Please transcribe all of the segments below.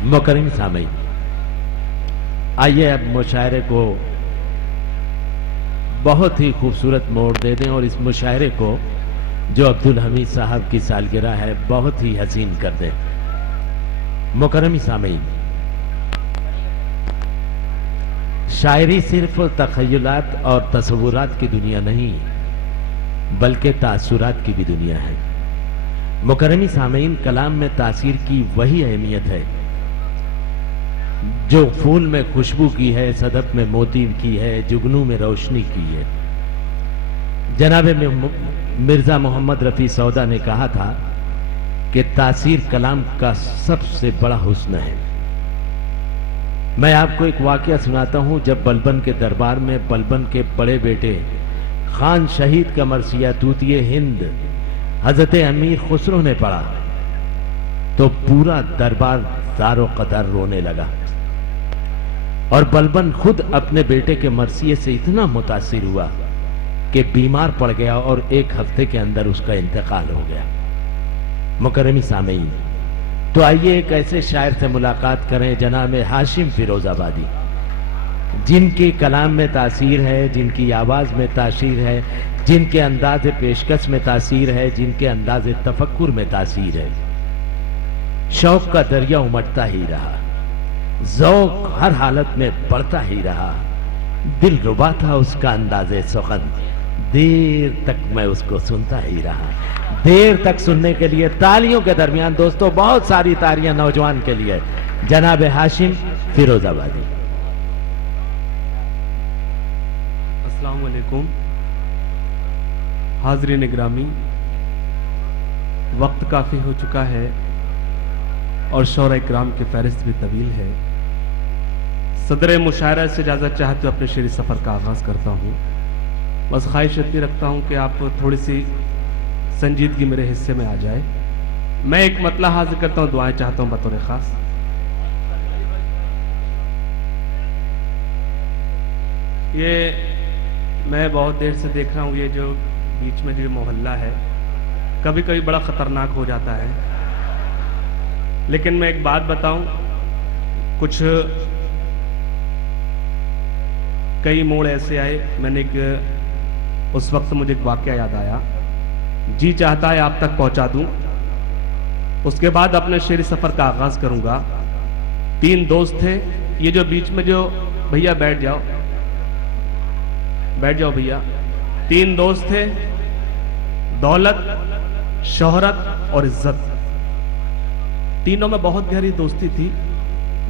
मुकर्रम सामीन, आइए अब मुशायरे को बहुत ही खूबसूरत मोड़ दे दें और इस मुशायरे को जो अब्दुल हमीद साहब की सालगिरह है बहुत ही हसीन कर दें। मुकर्रम सामीन, शायरी सिर्फ तखय्युलात और तसव्वुरात की दुनिया नहीं बल्कि तासुरात की भी दुनिया है। मुकर्रम सामीन, कलाम में तासीर की वही अहमियत है जो फूल में खुशबू की है, सदफ में मोती की है, जुगनू में रोशनी की है। जनाब मिर्जा मोहम्मद रफी सौदा ने कहा था कि तासीर कलाम का सबसे बड़ा हुस्न है। मैं आपको एक वाकया सुनाता हूं। जब बलबन के दरबार में बलबन के बड़े बेटे खान शहीद का मरसिया तूतिए हिंद हजरत अमीर खुसरो ने पढ़ा तो पूरा दरबार दारो कदर रोने लगा और बलबन खुद अपने बेटे के मरसिए से इतना मुतासिर हुआ कि बीमार पड़ गया और 1 हफ्ते के अंदर उसका इंतकाल हो गया। मुकर्रम सामीन, तो आइए एक ऐसे शायर से मुलाकात करें जनाब हाशिम फिरोजाबादी, जिनकी कलाम में तासीर है, जिनकी आवाज में तासीर है, जिनके अंदाज पेशकश में तासीर है, जिनके अंदाज तफक्कुर में तासीर है। शौक का दरिया उमड़ता ही रहा, ज़ौक़ हर हालत में बढ़ता ही रहा। दिल रुबा था उसका अंदाज़े सुखन, देर तक मैं उसको सुनता ही रहा। देर तक सुनने के लिए तालियों के दरमियान दोस्तों बहुत सारी तालियां नौजवान के लिए। जनाब हाशिम फिरोजाबादी। अस्सलाम वालेकुम हाज़रीन ग्रामी, वक्त काफ़ी हो चुका है और शौरा इकराम की फहरिस्त भी तवील है। सदर मुशायरा से इजाज़त चाहते हुए अपने शेरी सफ़र का आगाज़ करता हूँ। बस ख्वाहिश इतनी रखता हूँ कि आप थोड़ी सी संजीदगी मेरे हिस्से में आ जाए। मैं एक मतला हाजिर करता हूँ, दुआएं चाहता हूँ बतौर ख़ास। ये मैं बहुत देर से देख रहा हूँ, ये जो बीच में जो मोहल्ला है कभी कभी बड़ा ख़तरनाक हो जाता है। लेकिन मैं एक बात बताऊं, कुछ कई मोड़ ऐसे आए, मैंने उस वक्त मुझे एक वाकया याद आया, जी चाहता है आप तक पहुंचा दूं। उसके बाद अपने शेरी सफर का आगाज करूंगा। 3 दोस्त थे, ये जो बीच में जो भैया बैठ जाओ भैया। 3 दोस्त थे, दौलत, शोहरत और इज्जत। तीनों में बहुत गहरी दोस्ती थी।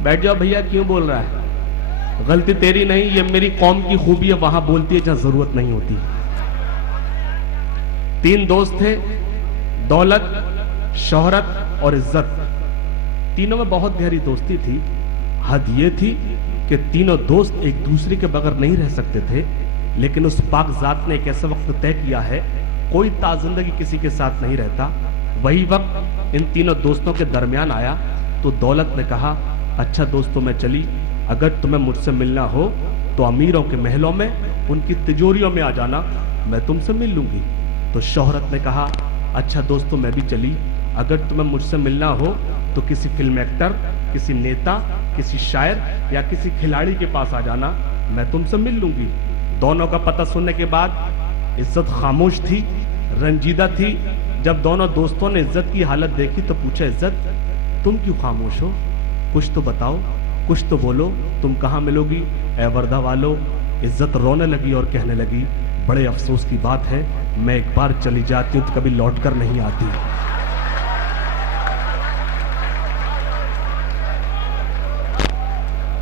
बैठ जाओ भैया, क्यों बोल रहा है? गलती तेरी नहीं, ये मेरी कौम की खूबी है, वहां बोलती है जहां जरूरत नहीं होती। 3 दोस्त थे, दौलत, शोहरत और इज्जत। तीनों में बहुत गहरी दोस्ती थी। हद ये थी कि तीनों दोस्त एक दूसरे के बगैर नहीं रह सकते थे, लेकिन उस पाक जात ने एक ऐसा वक्त तय किया है, कोई ताजिंदगी किसी के साथ नहीं रहता। वही वक्त इन तीनों दोस्तों के दरमियान आया तो दौलत ने कहा, अच्छा दोस्तों मैं चली, अगर तुम्हें मुझसे मिलना हो तो अमीरों के महलों में, उनकी तिजोरियों में आ जाना, मैं तुमसे मिल लूंगी। तो शोहरत ने कहा, अच्छा दोस्तों मैं भी चली, अगर तुम्हें मुझसे मिलना हो तो किसी फिल्म एक्टर, किसी नेता, किसी शायर या किसी खिलाड़ी के पास आ जाना, मैं तुमसे मिल लूंगी। दोनों का पता सुनने के बाद इज्जत खामोश थी, रंजीदा थी। जब दोनों दोस्तों ने इज्जत की हालत देखी तो पूछा, इज्जत तुम क्यों खामोश हो? कुछ तो बताओ, कुछ तो बोलो, तुम कहाँ मिलोगी? ए वर्दा वालो। इज्जत रोने लगी और कहने लगी, बड़े अफसोस की बात है, मैं एक बार चली जाती हूं तो कभी लौट कर नहीं आती।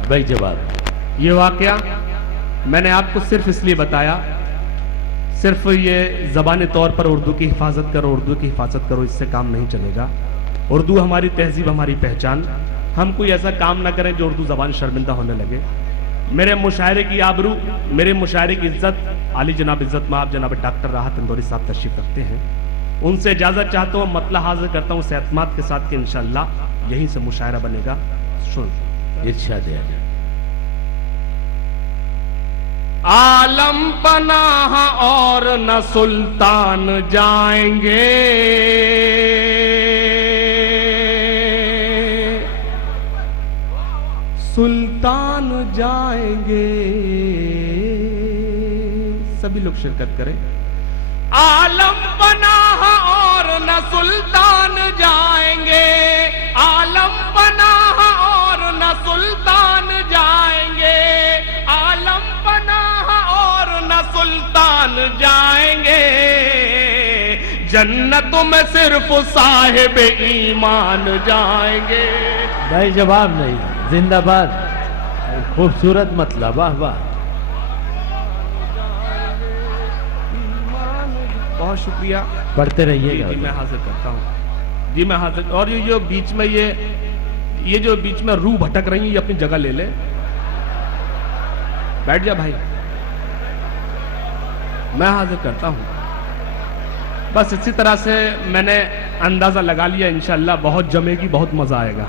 भाई जवाब। ये वाकया मैंने आपको सिर्फ इसलिए बताया, सिर्फ ये ज़बानी तौर पर उर्दू की हिफाजत करो, उर्दू की हिफाजत करो, इससे काम नहीं चलेगा। उर्दू हमारी तहजीब, हमारी पहचान। हम कोई ऐसा काम ना करें जो उर्दू ज़बान शर्मिंदा होने लगे। मेरे मुशायरे की आबरू, मेरे मुशायरे की इज्जत आली जनाब इज्जत माब जनाब डॉक्टर राहत इंदौरी साहब तशरीफ रखते हैं। उनसे इजाज़त चाहता हूँ, मतला हाजिर करता हूँ सेहतमात के साथ कि इंशाअल्लाह यहीं से मुशायरा बनेगा। सुन इरशाद है। आलम पनाह और न सुल्तान जाएंगे, सुल्तान जाएंगे, सभी लोग शिरकत करें। आलम बना और न सुल्तान जाएंगे, आलम बना और न सुल्तान जाएंगे, आलम बना और न सुल्तान जाएंगे, जन्नत में सिर्फ साहिब ईमान जाएंगे। भाई जवाब नहीं, जिंदाबाद, खूबसूरत मतलब, वाह वाह। बहुत शुक्रिया, पढ़ते रहिएगा। जी मैं हाजिर करता हूँ, जी मैं हाजिर। और ये जो बीच में ये जो बीच में रूह भटक रही है, ये अपनी जगह ले ले, बैठ जा भाई, मैं हाजिर करता हूँ। बस इसी तरह से मैंने अंदाजा लगा लिया, इंशाल्लाह बहुत जमेगी, बहुत मजा आएगा।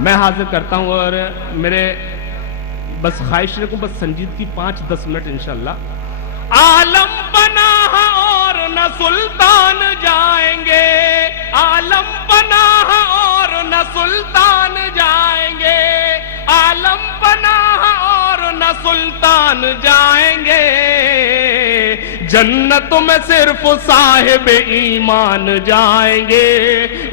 मैं हाजिर करता हूँ और मेरे बस ख्वाहिश को बस संजीदगी 5-10 मिनट इंशाल्लाह। आलम बना और न सुल्तान जाएंगे, आलम बना और न सुल्तान जाएंगे, आलम बना और न सुल्तान जाएंगे, जन्नत में सिर्फ साहिब ईमान जाएंगे,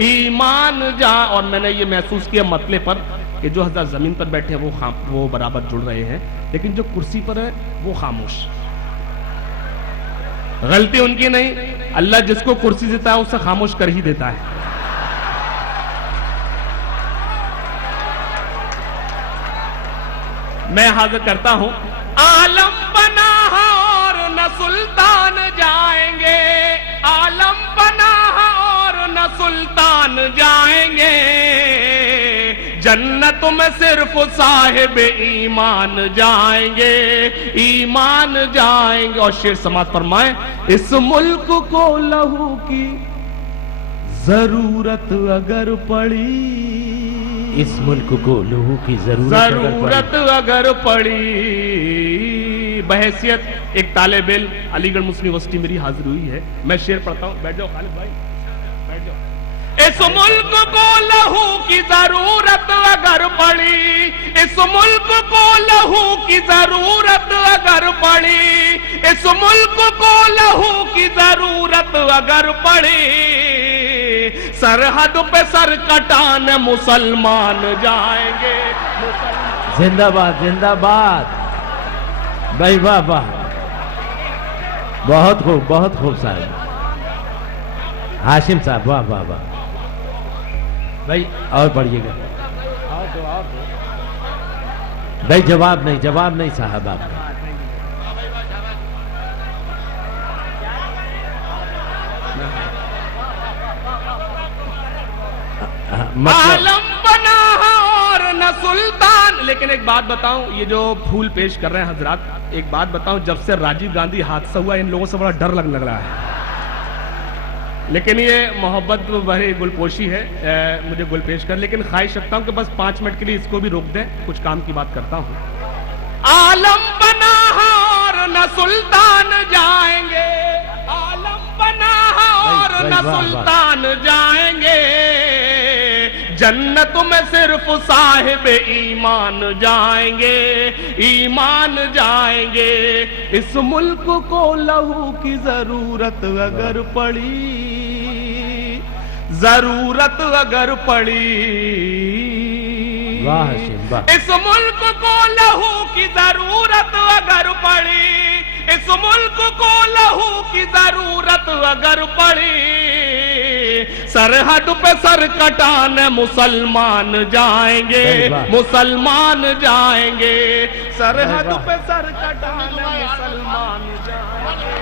ईमान जा। और मैंने ये महसूस किया मतले पर कि जो हज़रत जमीन पर बैठे हैं वो बराबर जुड़ रहे हैं, लेकिन जो कुर्सी पर है वो खामोश। गलती उनकी नहीं, अल्लाह जिसको कुर्सी देता है उसे खामोश कर ही देता है। मैं हाजिर करता हूं। आलम बना और न सुल्तान जाएंगे, आलम बना और न सुल्तान जाएंगे, जन्नत में सिर्फ साहिब ईमान जाएंगे, ईमान जाएंगे। और शेर समात फरमाए, इस मुल्क को लहू की जरूरत अगर पड़ी, इस मुल्क को लहू की जरूरत अगर पड़ी, बहैसियत एक तालिब इल्म अलीगढ़ मुस्लिम यूनिवर्सिटी मेरी हाजिर हुई है। मैं शेर पढ़ता हूं, बैठ जाओ खालिद भाई, बैठ जाओ। इस मुल्क को लहू की जरूरत अगर पड़ी, इस मुल्क को लहू की जरूरत अगर पड़ी, इस मुल्क को लहू की जरूरत अगर पड़ी, सरहद पे सर कटान मुसलमान जाएंगे। जिंदाबाद जिंदाबाद भाई, वाह वाह, बहुत खूब साहब। हाशिम साहब वाह वाह वाह भाई, और पढ़िएगा भाई। जवाब नहीं साहब आपका। आलम बना और न सुल्तान। लेकिन एक बात बताऊं, ये जो फूल पेश कर रहे हैं हजरात, एक बात बताऊं, जब से राजीव गांधी हादसा हुआ इन लोगों से बड़ा डर लग रहा है। लेकिन ये मोहब्बत भरी गुलपोशी है, मुझे गुल पेश कर। लेकिन ख्वाहिश रखता हूं कि बस 5 मिनट के लिए इसको भी रोक दें, कुछ काम की बात करता हूं। आलम बना और न सुल्तान जाएंगे, आलम बना और न सुल्तान जाएंगे, जन्नत में सिर्फ साहिब ईमान जाएंगे, ईमान जाएंगे। इस मुल्क को लहू की जरूरत अगर पड़ी, जरूरत अगर पड़ी, वाह वाह। इस मुल्क को लहू की जरूरत अगर पड़ी, इस मुल्क को लहू की जरूरत अगर पड़ी, सरहद पे सर कटान मुसलमान जाएंगे, मुसलमान जाएंगे, सरहद पे सर कटान मुसलमान जाएंगे।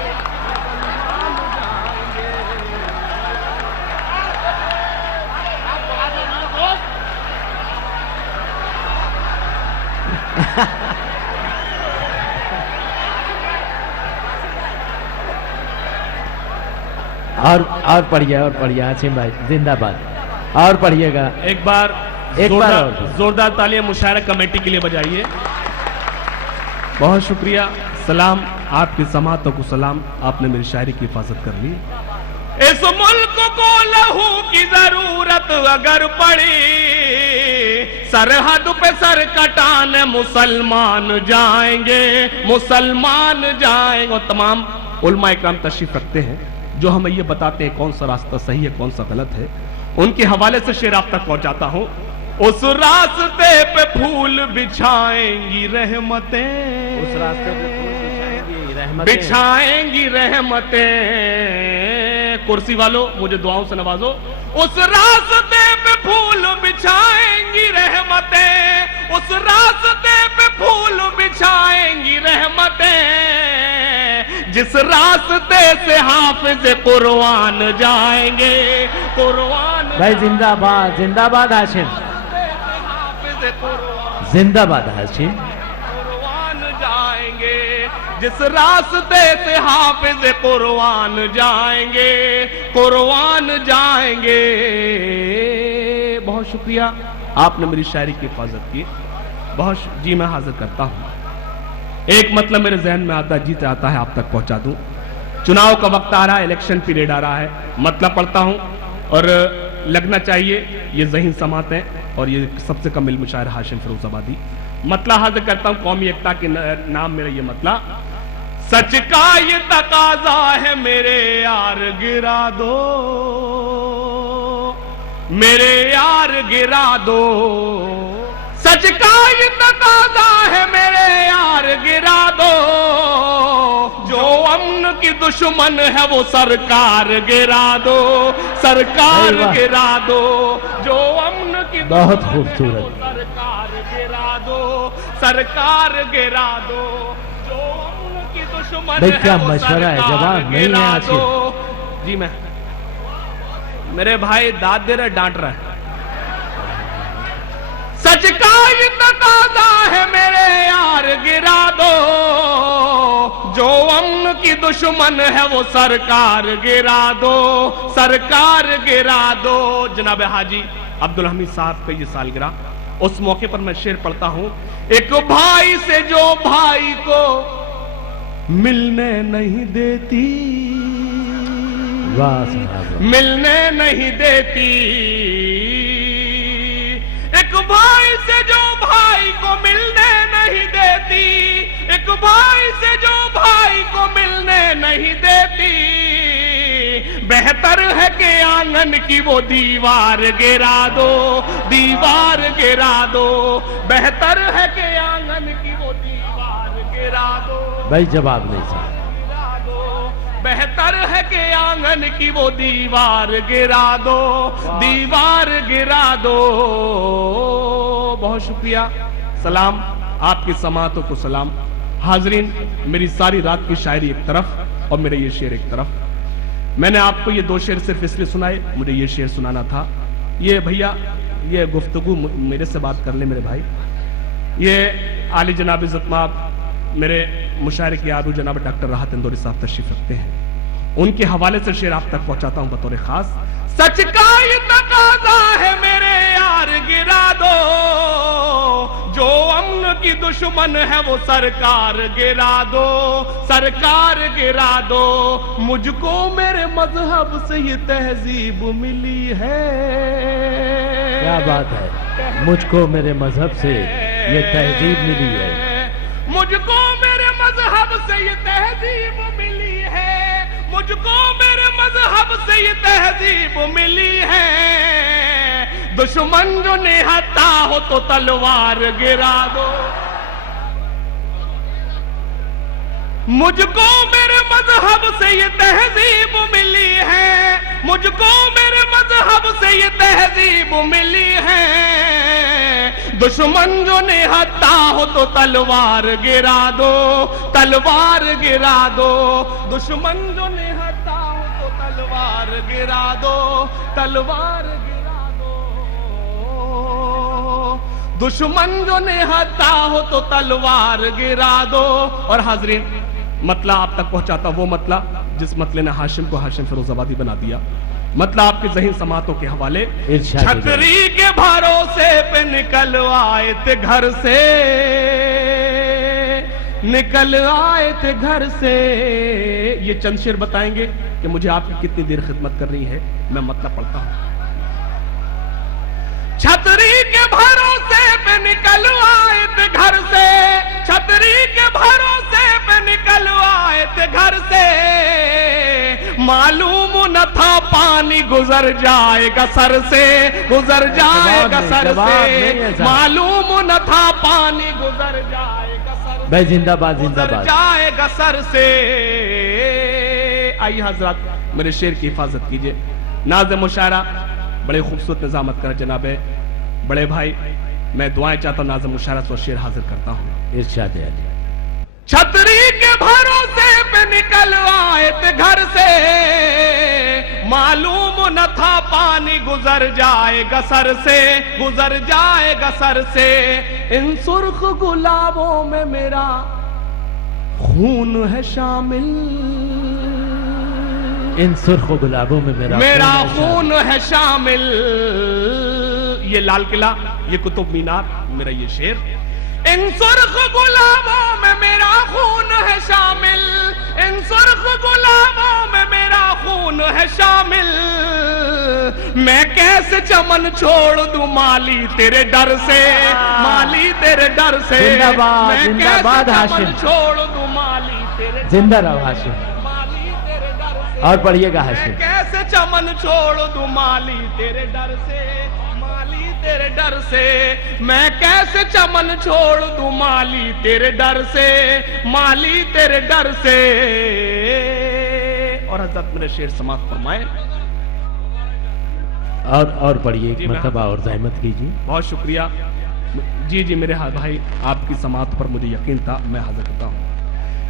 और पढ़िए हाशिम भाई, जिंदाबाद। और पढ़िएगा एक बार जोरदार तालियां मुशायरा कमेटी के लिए बजाइए। बहुत शुक्रिया, सलाम आपकी समातों को सलाम, आपने मेरी शायरी की हिफाजत कर ली। इस मुल्क को लहू की जरूरत अगर पड़ी, सरहद पे सर कटाने मुसलमान जाएंगे, मुसलमान जाएंगे। और तमाम उलमा इकराम तशरीफ रखते हैं जो हमें ये बताते हैं कौन सा रास्ता सही है कौन सा गलत है। उनके हवाले से शेर आप तक पहुंचाता हूं। उस रास्ते पे फूल बिछाएंगी रहमतें, उस रास्ते पे फूल बिछाएंगी रहमतें, बिछाएंगी रहमतें। कुर्सी वालों मुझे दुआओं से नवाजो। उस रास्ते पे फूल बिछाएंगी रहमतें, उस रास्ते पे फूल बिछाएंगी रहमतें। जिस रास्ते से हाफिज कुरआन जाएंगे, कुरआन भाई जिंदाबाद, जिंदाबाद हाशिम, जिंदाबाद हाशिम। कुरआन जाएंगे, जिस रास्ते से हाफिज कुरआन जाएंगे, कुरआन जाएंगे। बहुत शुक्रिया, आपने मेरी शायरी की हिफाजत की। बहुत जी मैं हाजिर करता हूं। एक मतलब मेरे जहन में आता जीते आता है, आप तक पहुंचा दूं। चुनाव का वक्त आ रहा है, इलेक्शन पीरियड आ रहा है। मतलब पढ़ता हूं और लगना चाहिए ये ज़हीन समात है और ये सबसे कम इल्म शायर हाशिम फिरोजाबादी। मतला हाजिर करता हूं कौमी एकता के नाम मेरा ये मतला। सच का ये तकाजा है मेरे यार गिरा दो, मेरे यार गिरा दो। सच का ये तकाजा है मेरे यार गिरा दो। जो अमन की दुश्मन है वो सरकार गिरा दो, सरकार गिरा दो। जो अमन की बहुत खूबसूरत, सरकार गिरा दो, सरकार गिरा दो। जो अमन की दुश्मन है क्या वो मशवरा है, जवाब नहीं है आखिर। जी मैं मेरे भाई दाद दे रहे, डांट रहा है। सच का ये तकाजा है मेरे यार गिरा दो। जो अमन की दुश्मन है वो सरकार गिरा दो, सरकार गिरा दो। जनाब हाजी अब्दुल हमीद साहब का ये सालगिरह, उस मौके पर मैं शेर पढ़ता हूं। एक भाई से जो भाई को मिलने नहीं देती, मिलने नहीं देती। एक भाई से जो भाई को मिलने नहीं देती, एक भाई से जो भाई को मिलने नहीं देती। बेहतर है कि आंगन की वो दीवार गिरा दो, दीवार गिरा दो। बेहतर है कि आंगन की वो दीवार गिरा दो। भाई जवाब नहीं था। बेहतर है कि आंगन की वो दीवार गिरा दो, दीवार गिरा दो। बहुत शुक्रिया, सलाम आपकी समातों को सलाम। हाजरीन, मेरी सारी रात की शायरी एक तरफ और मेरे ये शेर एक तरफ। मैंने आपको ये दो शेर सिर्फ इसलिए सुनाए, मुझे ये शेर सुनाना था। ये भैया ये गुफ्तगू मेरे से बात कर ले मेरे भाई। ये आली जनाब इज़्ज़तमाब मेरे मुशायर के आबू जनाब डॉक्टर राहत इंदौरी साहब तशरीफ रखते हैं। उनके हवाले से शेर आप तक पहुंचाता हूं बतौर खास। सच का ये तकाजा है मेरे यार गिरा दो। जो अमन की दुश्मन है वो सरकार गिरा दो, सरकार गिरा दो। मुझको मेरे मजहब से ये तहजीब मिली है। क्या बात है, मुझको मेरे मजहब से ये तहजीब मिली है। मुझको मेरे मजहब से ये तहजीब मिली है। मुझको मेरे मजहब से ये तहजीब मिली है। दुश्मन जो निहत्ता हो तो तलवार गिरा दो। मुझको मेरे मजहब से ये तहजीब मिली है। मुझको मेरे मजहब से ये तहजीब मिली है। दुश्मन जो निहत्ता हो तो तलवार गिरा दो, तलवार गिरा दो। दुश्मन जो निहत्ता हो तो तलवार गिरा दो, तलवार गिरा दो। दुश्मन जो निहत्ता हो तो तलवार गिरा दो। और हाजरीन, मतला आप तक पहुंचाता वो मतला जिस मतले ने हाशिम को हाशिम फिरोजाबादी बना दिया। मतलब आपके ज़हीन समातों के हवाले। छतरी के भरोसे पे निकल आए थे घर से, निकल आए थे घर से। ये चंद शेर बताएंगे कि मुझे आपकी कितनी देर खिदमत करनी है। मैं मतलब पढ़ता हूं। छतरी के भरोसे पे निकल आए थे घर से, छतरी के भरोसे पे निकल आए थे घर से, मालूम न था पानी गुजर जाएगा सर से, गुजर जाएगा सर से, मालूम न था पानी गुजर जाएगा सर से। भाई जिंदाबाद जिंदाबाद। जाएगा सर से। आइए हजरत मेरे शेर की हिफाजत कीजिए। नाज़िम मुशायरा बड़े खूबसूरत निजामत कर जनाबे बड़े भाई, मैं दुआएं चाहता हूं, नाज़िम मुशायरा तो शेर हाजिर करता हूं। इरशाद अली। छतरी के भरोसे पे निकल आए थे घर से, मालूम न था पानी गुजर जाएगा सर से, गुजर जाएगा सर से। इन सुर्ख गुलाबों में मेरा खून है शामिल, इन सुर्ख गुलाबों में मेरा खून है शामिल। ये लाल किला, ये कुतुब मीनार, मेरा ये शेर। इन सुर्ख गुलाबों में मेरा खून है शामिल, इन सुर्ख गुलाबों में मेरा खून है शामिल। मैं कैसे चमन छोड़ दूं माली तेरे डर से, माली तेरे डर से। जिंदाबाद जिंदाबाद हाशिम, छोड़ दूं माली तेरे, जिंदा रहो हाशिम। माली तेरे डर से, और पढ़िएगा हाशिम। कैसे चमन छोड़ दूं माली तेरे डर से, माली तेरे डर से। मैं कैसे चमन छोड़ दूं माली तेरे डर से, माली तेरे डर से। और हजरत मेरे शेर समाप्त फरमाए। और पढ़िए एक मरतबा और ज़हमत कीजिए। बहुत शुक्रिया। जी जी मेरे भाई, आपकी समात पर मुझे यकीन था, मैं हाजिर करता हूं।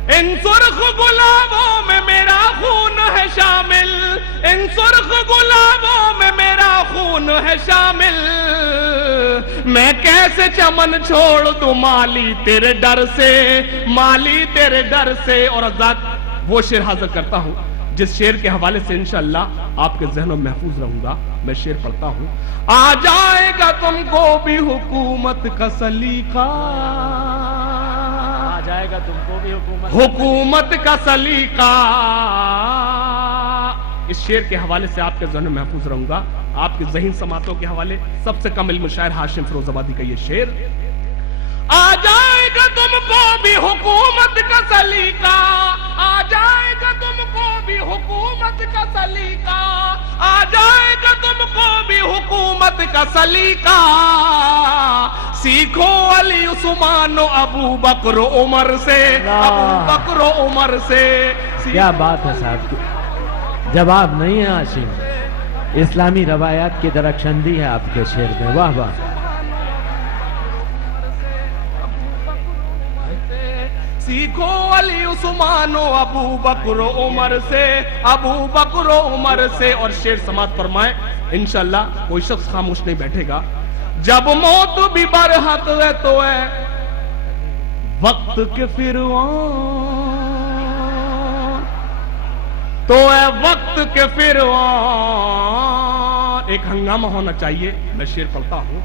इन सुर्ख गुलाबों में मेरा खून है शामिल, इन सुर्ख गुलाबों में मेरा खून है शामिल। मैं कैसे चमन छोड़ दूं माली तेरे डर से, माली तेरे डर से। और आजाद वो शेर हाजिर करता हूं जिस शेर के हवाले से इंशाअल्लाह आपके ज़हनों में महफूज रहूंगा। मैं शेर पढ़ता हूं। आ जाएगा तुमको भी हुकूमत का सलीका, आ जाएगा तुमको भी हुकूमत का सलीका। इस शेर के हवाले से आपके ज़हन में महफूज रहूंगा। आपके ज़हीन समातों के हवाले सबसे कम इल्म शायर हाशिम फिरोजाबादी का ये शेर। आ जाएगा तुमको भी हुकूमत का सलीका, आ जाएगा तुमको भी हुकूमत का सलीका, आ जाएगा तुमको भी हुकूमत का सलीका। सीखो अली उस्मान अबू बकर उमर से, अबू बकर उमर से। क्या बात है साहब की, जवाब नहीं है हाशिम। इस्लामी रवायात की दरख्शंदी है आपके शेर में। वाह वाह। सीखो अली उस्मान अबू बकर उमर से, अबू बकर उमर से। और शेर समात फरमाए। इंशाअल्लाह कोई शख्स खामोश नहीं बैठेगा। जब मौत भी बरहक है तो है वक्त के फिरवान, तो है वक्त के फिरवान। एक हंगामा होना चाहिए। मैं शेर पढ़ता हूं।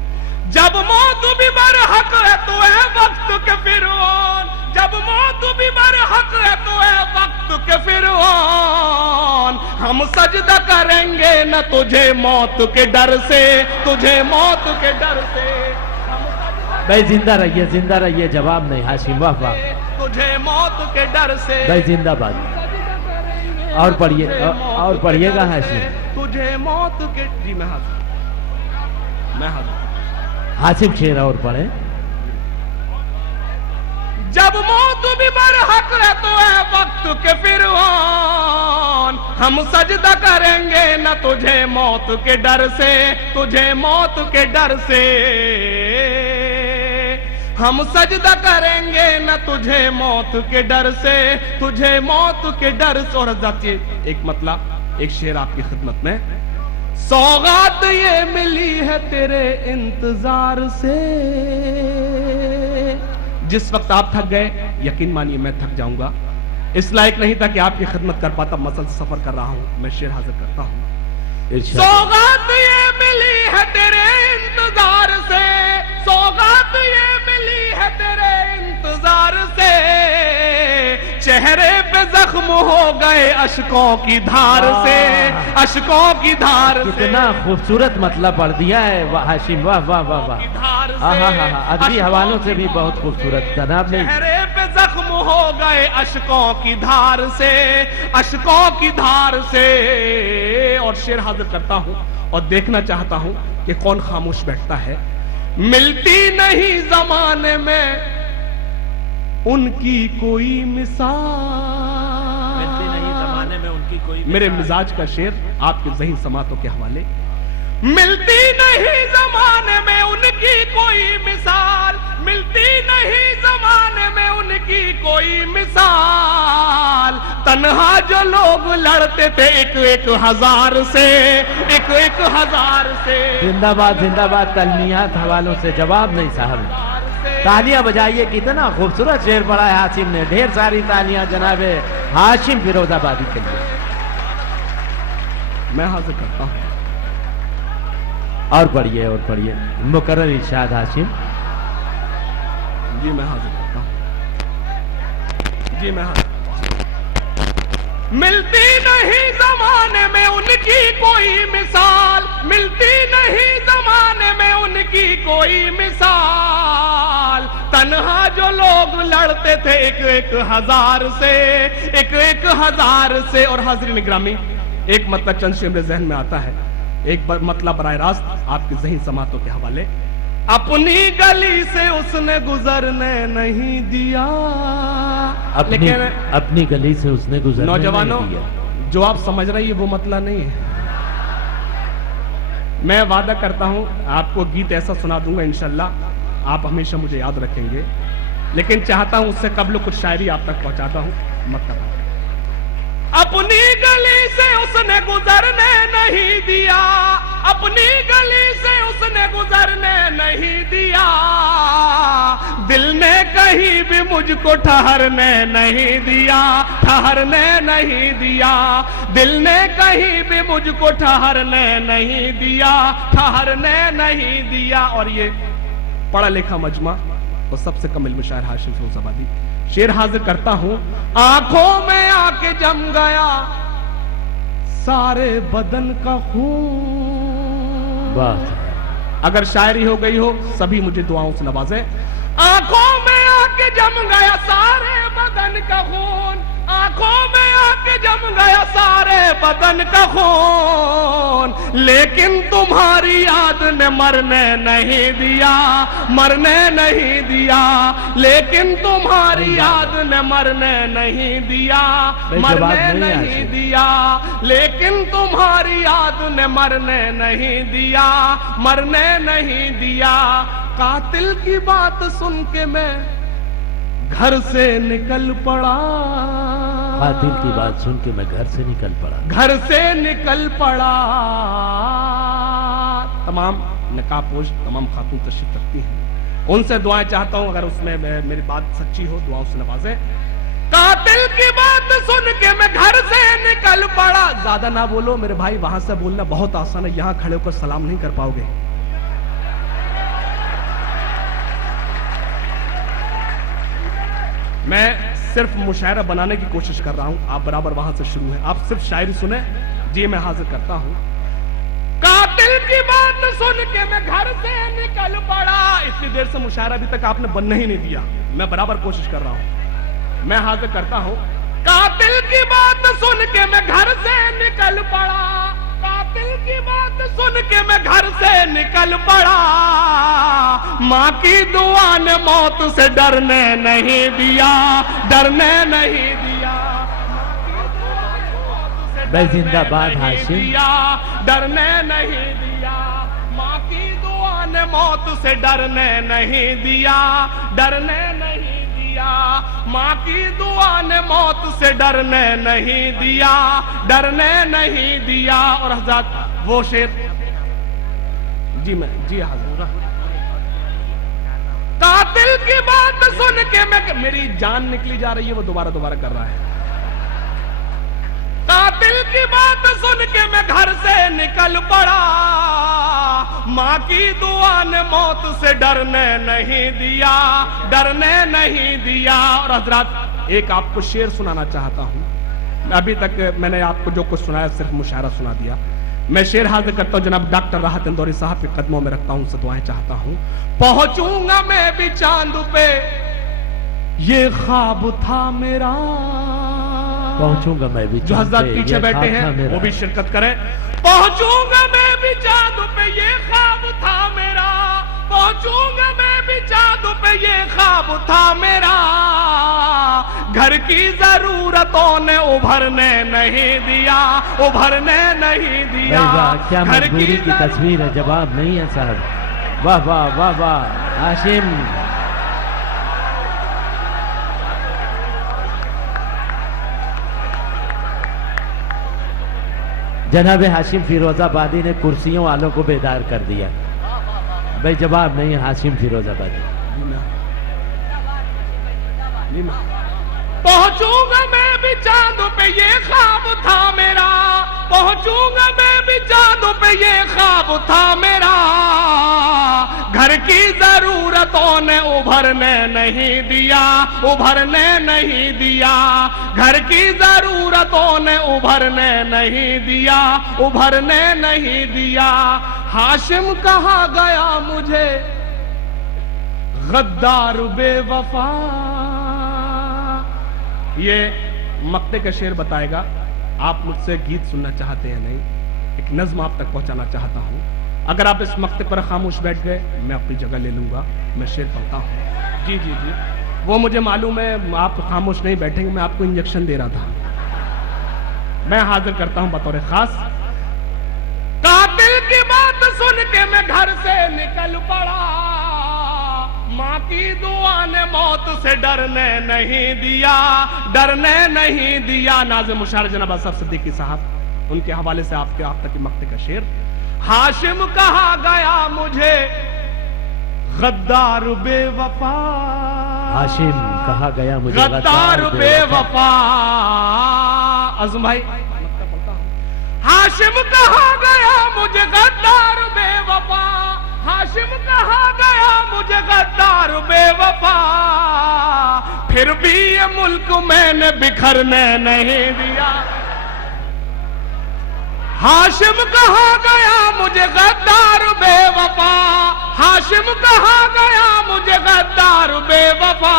जब मौत भी बरहक है तो है वक्त के फिरवान, जब मौत भी बरहक है तो है वक्त के फिरवान। हम सजदा करेंगे न तुझे मौत के डर से, तुझे मौत के डर से। भाई जिंदा रहिए, जवाब नहीं हाशिम। वाह वाह। तुझे मौत के डर से। भाई जिंदाबाद। और पढ़िएगा हाशिम। तुझे मौत के, जी मैं हाजिर हाशिम शेर और पढ़े। जब मौत भी बरहक है तो है वक्त के फिरवान। हम सजदा करेंगे न तुझे मौत के डर से, तुझे मौत के डर से। हम सजदा करेंगे न तुझे मौत के डर से, तुझे मौत के डर से। और एक मतलब एक शेर आपकी खिदमत में। सौगात ये मिली है तेरे इंतजार से। जिस वक्त आप थक गए, यकीन मानिए मैं थक जाऊंगा। इस लायक नहीं था कि आपकी खिदमत कर पाता, मसल सफर कर रहा हूं। मैं शेर हाजिर करता हूं। सौगात ये मिली है तेरे इंतजार से, सौगात ये मिली है तेरे इंतजार से। चेहरे पे पे जख्म हो गए अशकों की धार से, अशकों की धार से। कितना खूबसूरत मतलब पढ़ दिया है हाशिम, वाह वाह वाह वाह। हाँ हाँ हाँ हाँ, अदबी हवालों से भी बहुत खूबसूरत जनाब ने। चेहरे पे जख्म हो गए अशकों की धार से, अशकों की धार से। और शेर हाजिर करता हूं और देखना चाहता हूं कि कौन खामोश बैठता है। मिलती नहीं जमाने में उनकी कोई मिसाल, मिलती नहीं जमाने में उनकी कोई मेरे मिसाल। मिजाज का शेर आपके ज़हीन समातों के हवाले। मिलती नहीं जमाने में उनकी कोई मिसाल, मिलती नहीं जमाने में उनकी कोई मिसाल। तन्हा जो लोग लड़ते थे एक एक हजार से, एक एक हजार से। जिंदाबाद जिंदाबाद। तलमियात हवालों से जवाब नहीं साहब। तालियां बजाइए, कितना खूबसूरत शेर पढ़ा है हाशिम ने। ढेर सारी तालियां जनाबे हाशिम फिरोजाबादी के लिए। मैं हाजिर करता हूं। और पढ़िए और पढ़िए। मुकर्रर इरशाद हाशिम। जी मैं हाजिर करता हूं। जी मैं हाजिर। मिलती नहीं जमाने में उनकी कोई मिसाल, मिलती नहीं जमाने में उनकी कोई मिसाल। तन्हा जो लोग लड़ते थे एक एक हजार से, एक एक हजार से। और हाज़रीन ग्रामी, एक मतलब चंद शेर मेरे जहन में आता है, एक मतलब बराह रास्त आपके ज़हीन समातों के हवाले। अपनी गली से उसने गुजरने नहीं दिया, अपनी गली से उसने गुजरने नौजवानों नहीं दिया। जो आप समझ रही है वो मतला नहीं है। मैं वादा करता हूं आपको गीत ऐसा सुना दूंगा इंशाल्लाह आप हमेशा मुझे याद रखेंगे, लेकिन चाहता हूं उससे कबल कुछ शायरी आप तक पहुंचाता हूं। मतलब अपनी गली से उसने गुजरने नहीं दिया, अपनी गली से उसने गुजरने नहीं दिया। दिल ने कहीं भी मुझको ठहरने नहीं दिया, ठहरने नहीं दिया। दिल ने कहीं भी मुझको ठहरने नहीं दिया, ठहरने नहीं दिया। और ये पढ़ा लिखा मजमा और सबसे कम इल्म शायर हाशिम फिरोजाबादी। शेर हाजिर करता हूं। आंखों में आके जम गया सारे बदन का खून। वाह। अगर शायरी हो गई हो सभी मुझे दुआओं से नवाजे। आंखों में आके जम गया सारे बदन का खून, आंखों में आके जम गया सारे बदन का खून। लेकिन तुम्हारी याद ने मरने नहीं दिया, मरने नहीं दिया। लेकिन तुम्हारी याद ने मरने नहीं दिया, मरने नहीं दिया। लेकिन तुम्हारी याद ने मरने नहीं दिया, मरने नहीं दिया। कातिल की बात सुन के मैं घर से निकल पड़ा, कातिल की बात सुन के मैं घर से निकल पड़ा, घर से निकल पड़ा। तमाम नकाबपोश तमाम खातून तशरीफ रखती हैं, उनसे दुआएं चाहता हूं, अगर उसमें मेरी बात सच्ची हो दुआओं से नवाजे। कातिल की बात सुन के मैं घर से निकल पड़ा। ज्यादा ना बोलो मेरे भाई, वहां से बोलना बहुत आसान है, यहां खड़े होकर सलाम नहीं कर पाओगे। मैं सिर्फ मुशायरा बनाने की कोशिश कर रहा हूं, आप बराबर वहां से शुरू है, आप सिर्फ शायरी सुने। जी मैं हाजिर करता हूं। कातिल की बात सुन के मैं घर से निकल पड़ा। इतनी देर से मुशायरा अभी तक आपने बनने ही नहीं दिया, मैं बराबर कोशिश कर रहा हूं। मैं हाजिर करता हूं। कातिल की बात सुन के मैं घर से निकल पड़ा, कातिल की बात सुन के मैं घर से निकल पड़ा। माँ की दुआ ने मौत से डरने नहीं दिया, डरने नहीं दिया। भाई जिंदाबाद हाशिम। डरने नहीं दिया। माँ की दुआ ने मौत से डरने नहीं दिया, डरने नहीं दिया। माँ की दुआ ने मौत से डरने नहीं दिया, डरने नहीं दिया। और हज़रत वो शेर जी मैं जी हाज़िर। कातिल की बात सुन के मैं, मेरी जान निकली जा रही है, वो दोबारा दोबारा कर रहा है। कातिल की बात सुन के मैं घर से निकल पड़ा। माँ की दुआ ने मौत से डरने नहीं दिया, डरने नहीं दिया। और हजरत एक आपको शेर सुनाना चाहता हूं। अभी तक मैंने आपको जो कुछ सुनाया सिर्फ मुशायरा सुना दिया। मैं शेर हाजिर करता हूं, जनाब डॉक्टर राहत इंदौरी साहब के कदमों में रखता हूं, दुआएं चाहता हूं। पहुंचूंगा मैं भी चांद पे, ये ख्वाब था मेरा। पहुंचूंगा मैं भी जो हजरत पीछे बैठे हैं वो भी शिरकत करें। पहुंचूंगा मैं भी चांद पे, ये ख्वाब था मेरा। पहुंचूंगा मैं भी चांद पे, ये ख्वाब था मेरा। घर की जरूरतों ने उभरने नहीं दिया, उभरने नहीं दिया। क्या मजबूरी की तस्वीर है, जवाब नहीं है साहब। वाह वाह वाह वाह हाशिम। जनाब हाशिम फिरोजाबादी ने कुर्सियों वालों को बेदार कर दिया। भाई जवाब नहीं है हाशिम फिरोजाबादी। पहुंचूंगा मैं भी चांद पे, ये ख्वाब था मेरा। पहुंचूंगा मैं भी चांद पे, ये ख्वाब था मेरा। घर की जरूरतों ने उभरने नहीं दिया, उभरने नहीं दिया। घर की जरूरतों ने उभरने नहीं दिया, उभरने नहीं दिया। हाशिम कहा गया मुझे गद्दार बेवफा। ये मक्ते का शेर बताएगा। आप मुझसे गीत सुनना चाहते हैं नहीं, एक नज्म आप तक पहुंचाना चाहता हूं। अगर आप इस मक्ते पर खामोश बैठ गए, मैं अपनी जगह ले लूंगा। मैं शेर पढ़ता हूं। जी जी जी, वो मुझे मालूम है, आप खामोश नहीं बैठेंगे। मैं आपको इंजेक्शन दे रहा था। मैं हाजिर करता हूं बतौर खास। कातिल की बात सुन के मैं घर से निकल पड़ा। माँ की दुआ ने मौत से डरने नहीं दिया, डरने नहीं दिया। नाज़िम मुशार जनाब असफ सिद्दीकी साहब, उनके हवाले से आप तक की मक्ते का शेर। हाशिम कहा गया मुझे गद्दार बेवफा। हाशिम कहा गया मुझे गद्दार बेवफा। आज़म भाई, हाशिम कहा गया मुझे गद्दार बेवफा। हाशिम कहा गया मुझे गद्दार बेवफा। फिर भी ये मुल्क मैंने बिखरने नहीं दिया। हाशिम कहा गया मुझे गद्दार बेवफा। हाशिम कहा गया मुझे गद्दार बेवफा।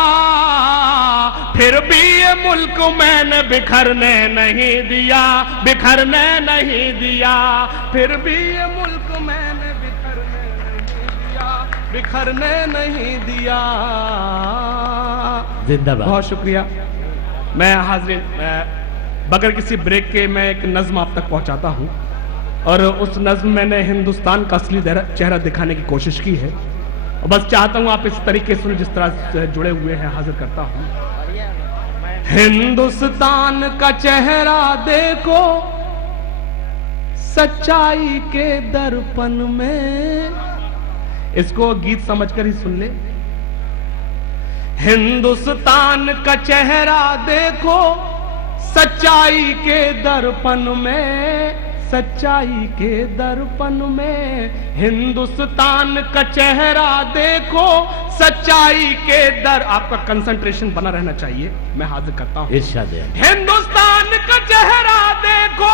फिर भी ये मुल्क मैंने बिखरने नहीं दिया, बिखरने नहीं दिया। फिर भी ये मुल्क मैंने बिखरने नहीं दिया, बिखरने नहीं दिया। जिंदाबाद। बहुत शुक्रिया। मैं हाजिर बगैर किसी ब्रेक के मैं एक नज्म आप तक पहुंचाता हूं, और उस नज्म मैंने हिंदुस्तान का असली चेहरा दिखाने की कोशिश की है। और बस चाहता हूं आप इस तरीके से जिस तरह से जुड़े हुए हैं हाजिर करता हूं। हिंदुस्तान का चेहरा देखो सच्चाई के दर्पण में। इसको गीत समझकर ही सुन ले। हिंदुस्तान का चेहरा देखो सच्चाई के दर्पण में, सच्चाई के दर्पण में। हिंदुस्तान का चेहरा देखो सच्चाई के दर। आपका कंसंट्रेशन बना रहना चाहिए। मैं हाजिर करता हूं। इरशाद है। हिंदुस्तान का चेहरा देखो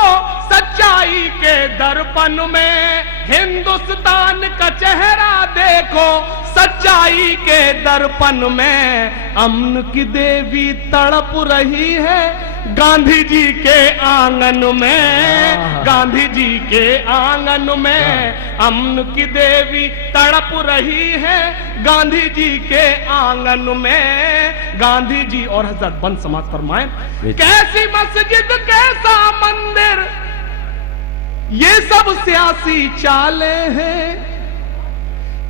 सच्चाई के दर्पण में। हिंदुस्तान का चेहरा देखो सच्चाई के दर्पण में। अमन की देवी तड़प रही है गांधी जी के आंगन में। गांधी जी के आंगन में अमन की देवी तड़प रही है गांधी जी के आंगन में। गांधी जी और हजरत बंद समाज फरमाए, कैसी मस्जिद कैसा मंदिर ये सब सियासी चाले हैं।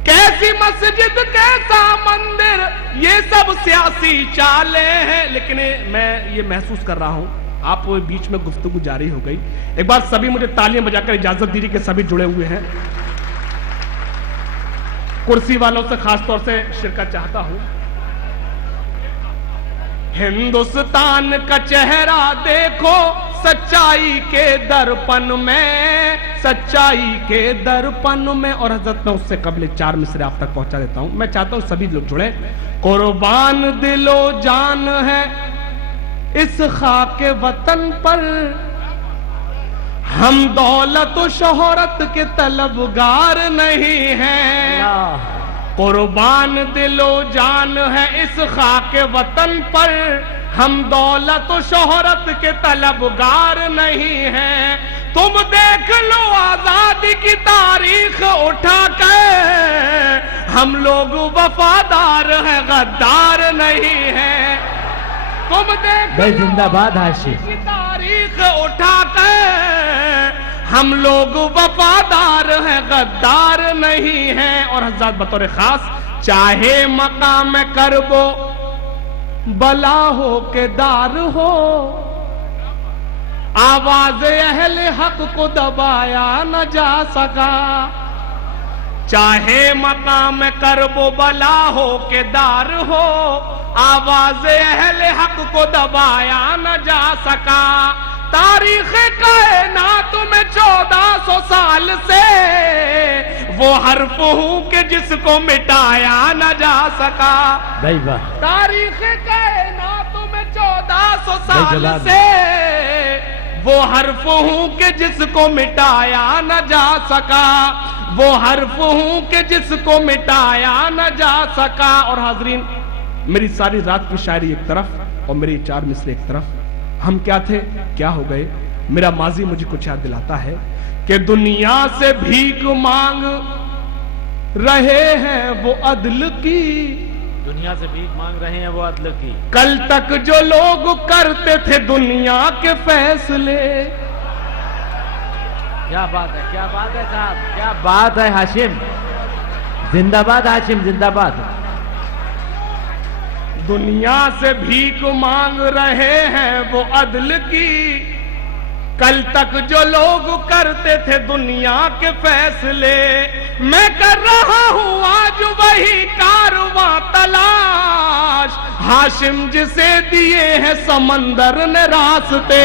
कैसी मस्जिद कैसा मंदिर ये सब सियासी चाले हैं। लेकिन मैं ये महसूस कर रहा हूं आप बीच में गुफ्तगू जारी हो गई। एक बार सभी मुझे तालियां बजाकर इजाजत दीजिए कि सभी जुड़े हुए हैं। कुर्सी वालों से खास तौर से शिरकत चाहता हूं। हिंदुस्तान का चेहरा देखो सच्चाई के दर्पण में, सच्चाई के दर्पण में। और हजरत मैं उससे कबल 4 मिसरे आप तक पहुंचा देता हूं। मैं चाहता हूं सभी लोग जुड़े। कुर्बान दिलो जान है इस खाके वतन पर हम दौलत और शोहरत के तलबगार नहीं हैं। कुर्बान दिलो जान है इस खाके वतन पर, हम दौलत और शोहरत के तलबगार नहीं हैं। तुम देख लो आजादी की तारीख उठा कर, हम लोग वफादार हैं, गद्दार नहीं हैं। तुम देख लो जिंदाबाद हाशिम की तारीख उठा कर, हम लोग वफादार हैं, गद्दार नहीं हैं। और हज़रत बतौर खास, चाहे मकाम करबो बला हो के दार हो, आवाज अहले हक को दबाया न जा सका। चाहे मकाम करबो बला हो के दार हो, आवाज अहले हक को दबाया न जा सका। तारीख कायनात में 1400 साल से वो हर्फ हूं कि जिसको मिटाया न जा सका। तारीख कायनात में 1400 साल से वो हर्फ हूं कि जिसको मिटाया न जा सका। वो हर्फ हूं कि जिसको मिटाया न जा सका। और हाजरीन, मेरी सारी रात की शायरी एक तरफ और मेरी 4 मिसरे एक तरफ। हम क्या थे, क्या हो गए, मेरा माजी मुझे कुछ याद दिलाता है कि दुनिया से भीख मांग रहे हैं वो अदल की। दुनिया से भीख मांग रहे हैं वो अदल की। कल तक जो लोग करते थे दुनिया के फैसले। क्या बात है, क्या बात है साहब, क्या बात है हाशिम। जिंदाबाद हाशिम, जिंदाबाद। दुनिया से भीख मांग रहे हैं वो अदल की। कल तक जो लोग करते थे दुनिया के फैसले, मैं कर रहा हूं आज वही कारवां तलाश। हाशिम जिसे दिए हैं समंदर ने रास्ते,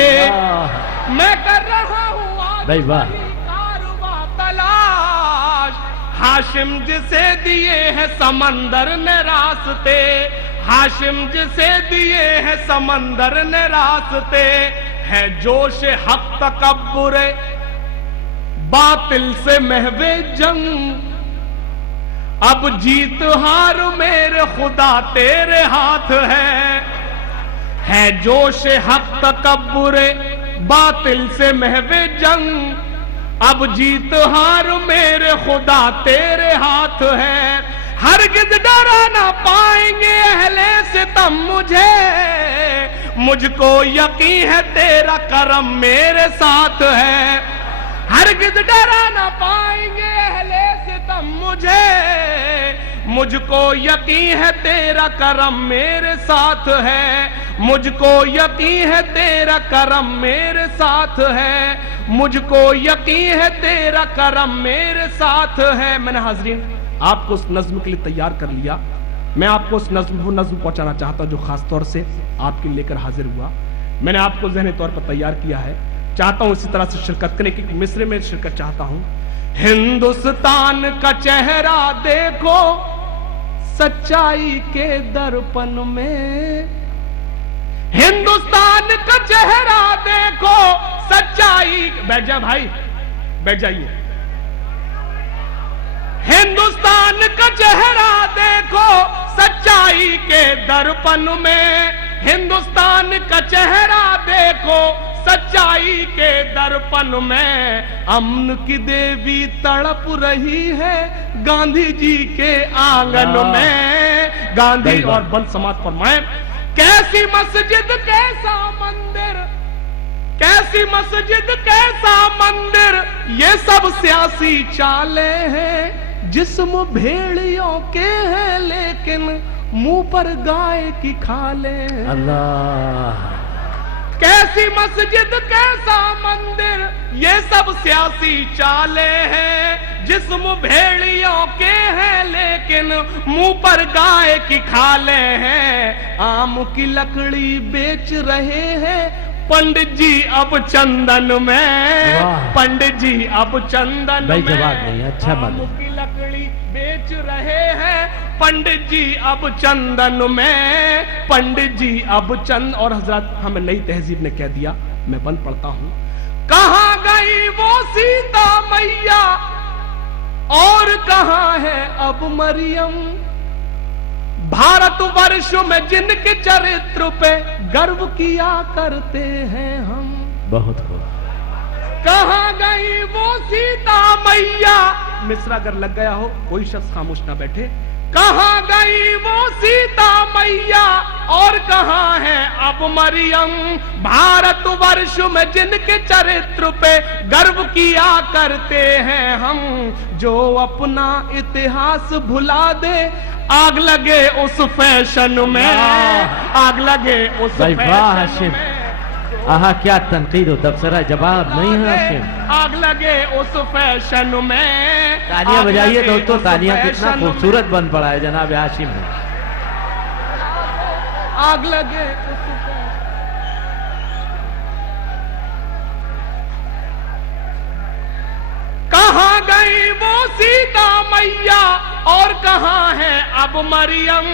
मैं कर रहा हूं आज वही कारवां तलाश। हाशिम जिसे दिए हैं समंदर ने रास्ते, हाशिम जिसे दिए हैं समंदर ने रास्ते। है जोश हक तकब्बुर बातिल से महवे जंग, अब जीत हार मेरे खुदा तेरे हाथ है जोश हक तकब्बुर बातिल से महवे जंग, अब जीत हार मेरे खुदा तेरे हाथ है। हरगिज़ डरा ना पाएंगे अहले सितम मुझे, मुझको यकीन है तेरा करम मेरे साथ है। हरगिज़ डरा ना पाएंगे अहले सितम मुझे, मुझको यकीन है तेरा करम मेरे साथ है। मुझको यकीन है तेरा करम मेरे साथ है। मुझको यकीन है तेरा करम मेरे साथ है। मैंने हाजरीन आपको उस नज्म के लिए तैयार कर लिया। मैं आपको उस वो नज्म पहुंचाना चाहता हूं जो खास तौर से आपके लेकर हाजिर हुआ। मैंने आपको ज़हनी तौर पर तैयार किया है, चाहता हूं इसी तरह से शिरकत करने की। मिसरे में शिरकत चाहता हूं। हिंदुस्तान का चेहरा देखो सच्चाई के दर्पण में, हिंदुस्तान का चेहरा देखो सच्चाई। बैठ जा भाई, बैठ जाइए। हिंदुस्तान का चेहरा देखो सच्चाई के दर्पण में, हिंदुस्तान का चेहरा देखो सच्चाई के दर्पण में। अमन की देवी तड़प रही है गांधी जी के आंगन में। गांधी और बंद समाज फरमाए, कैसी मस्जिद कैसा मंदिर, कैसी मस्जिद कैसा मंदिर, ये सब सियासी चाले हैं। जिस्म भेड़ियों के हैं लेकिन मुंह पर गाय की खालें। अल्लाह, कैसी मस्जिद कैसा मंदिर, ये सब सियासी चाले हैं। जिस्म भेड़ियों के हैं लेकिन मुंह पर गाय की खालें हैं। आम की लकड़ी बेच रहे हैं पंडित जी अब चंदन में। पंडित जी अब चंदन में जवाब नहीं, अच्छा आम की लकड़ी बेच रहे हैं पंडित जी अब चंदन में, पंडित जी अब चंद। और हजरत हमें नई तहजीब ने कह दिया, मैं बंद पढ़ता हूं। कहां गई वो सीता मैया और कहां है अब मरियम, भारत वर्ष में जिनके चरित्र पे गर्व किया करते हैं हम। बहुत खूब। कहां गई वो सीता मैया, मिसरा अगर लग गया हो कोई शख्स खामोश ना बैठे। कहां गई वो सीता मैया और कहां है अब मरियम, भारत वर्ष में जिनके चरित्र पे गर्व किया करते हैं हम। जो अपना इतिहास भुला दे, आग लगे उस फैशन में, आग लगे उस फैशन में। आहा, क्या तनकीद हो, तबसरा जवाब नहीं है हाशिम। आग लगे उस फैशन में। तालियां बजाइए दोस्तों, तालियां। कितना खूबसूरत बन पड़ा है जनाब हाशिम ने। आग लगे उस कहां गई वो सीता मैया और कहां है अब मरियम,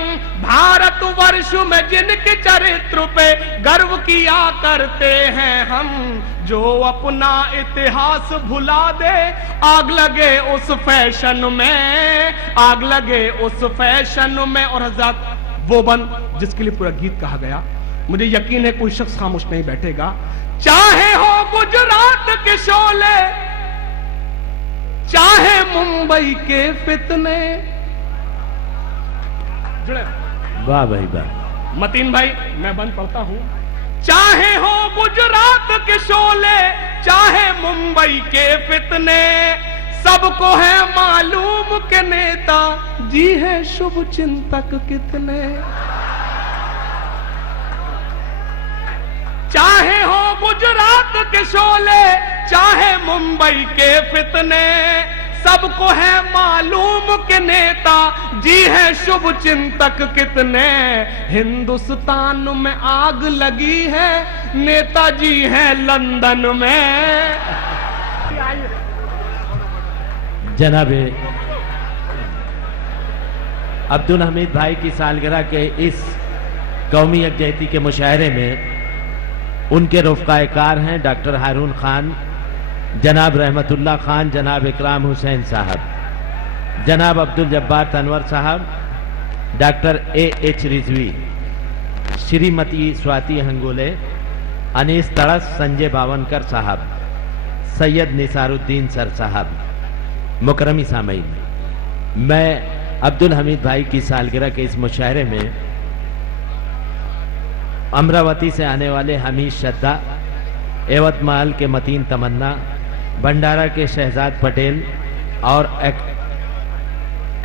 भारत वर्ष में जिनके चरित्र पे गर्व किया करते हैं हम। जो अपना इतिहास भुला दे, आग लगे उस फैशन में, आग लगे उस फैशन में। और हज़रत वो बन जिसके लिए पूरा गीत कहा गया, मुझे यकीन है कोई शख्स खामोश नहीं बैठेगा। चाहे हो गुजरात के शोले, चाहे मुंबई के फितने। जुड़े वाह भाई वाह। मतीन भाई मैं बंद पढ़ता हूं। चाहे हो गुजरात के शोले, चाहे मुंबई के फितने, सबको है मालूम के नेता जी है शुभ चिंतक कितने। चाहे हो गुजरात के शोले, चाहे मुंबई के फितने, सबको है मालूम के नेता जी है शुभ चिंतक कितने। हिंदुस्तान में आग लगी है, नेताजी हैं लंदन में। जनाबे अब्दुल हमीद भाई की सालगिरह के इस कौमी यकजहती के मुशायरे में उनके रफ़्क़ाए-कार हैं डॉक्टर हारून खान, जनाब रहमतुल्लाह खान, जनाब इकराम हुसैन साहब, जनाब अब्दुल जब्बार तनवर साहब, डॉक्टर A.H. रिजवी, श्रीमती स्वाति हंगोले, अनीस तड़स, संजय बावनकर साहब, सैयद निसारुद्दीन सर साहब। मुकरमी सामईन, मैं अब्दुल हमीद भाई की सालगिरह के इस मुशायरे में अमरावती से आने वाले हमीद शद्दा, एवतमाल के मतीन तमन्ना, भंडारा के शहजाद पटेल और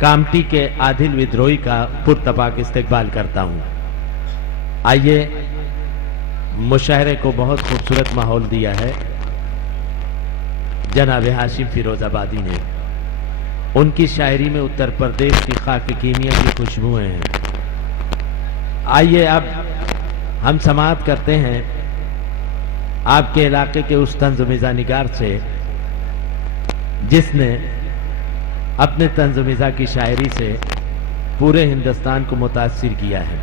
कामटी के आदिल विद्रोही का पुरतपाक इस्तकबाल करता हूँ। आइए, मुशायरे को बहुत खूबसूरत माहौल दिया है जनाब हाशिम फिरोजाबादी ने। उनकी शायरी में उत्तर प्रदेश की खाक कीमिया की खुशबुएं हैं। आइए अब हम समाअत करते हैं आपके इलाके के उस तंज़-ओ-मिज़ा निगार से जिसने अपने तंज़-ओ-मिज़ा की शायरी से पूरे हिंदुस्तान को मुतासिर किया है।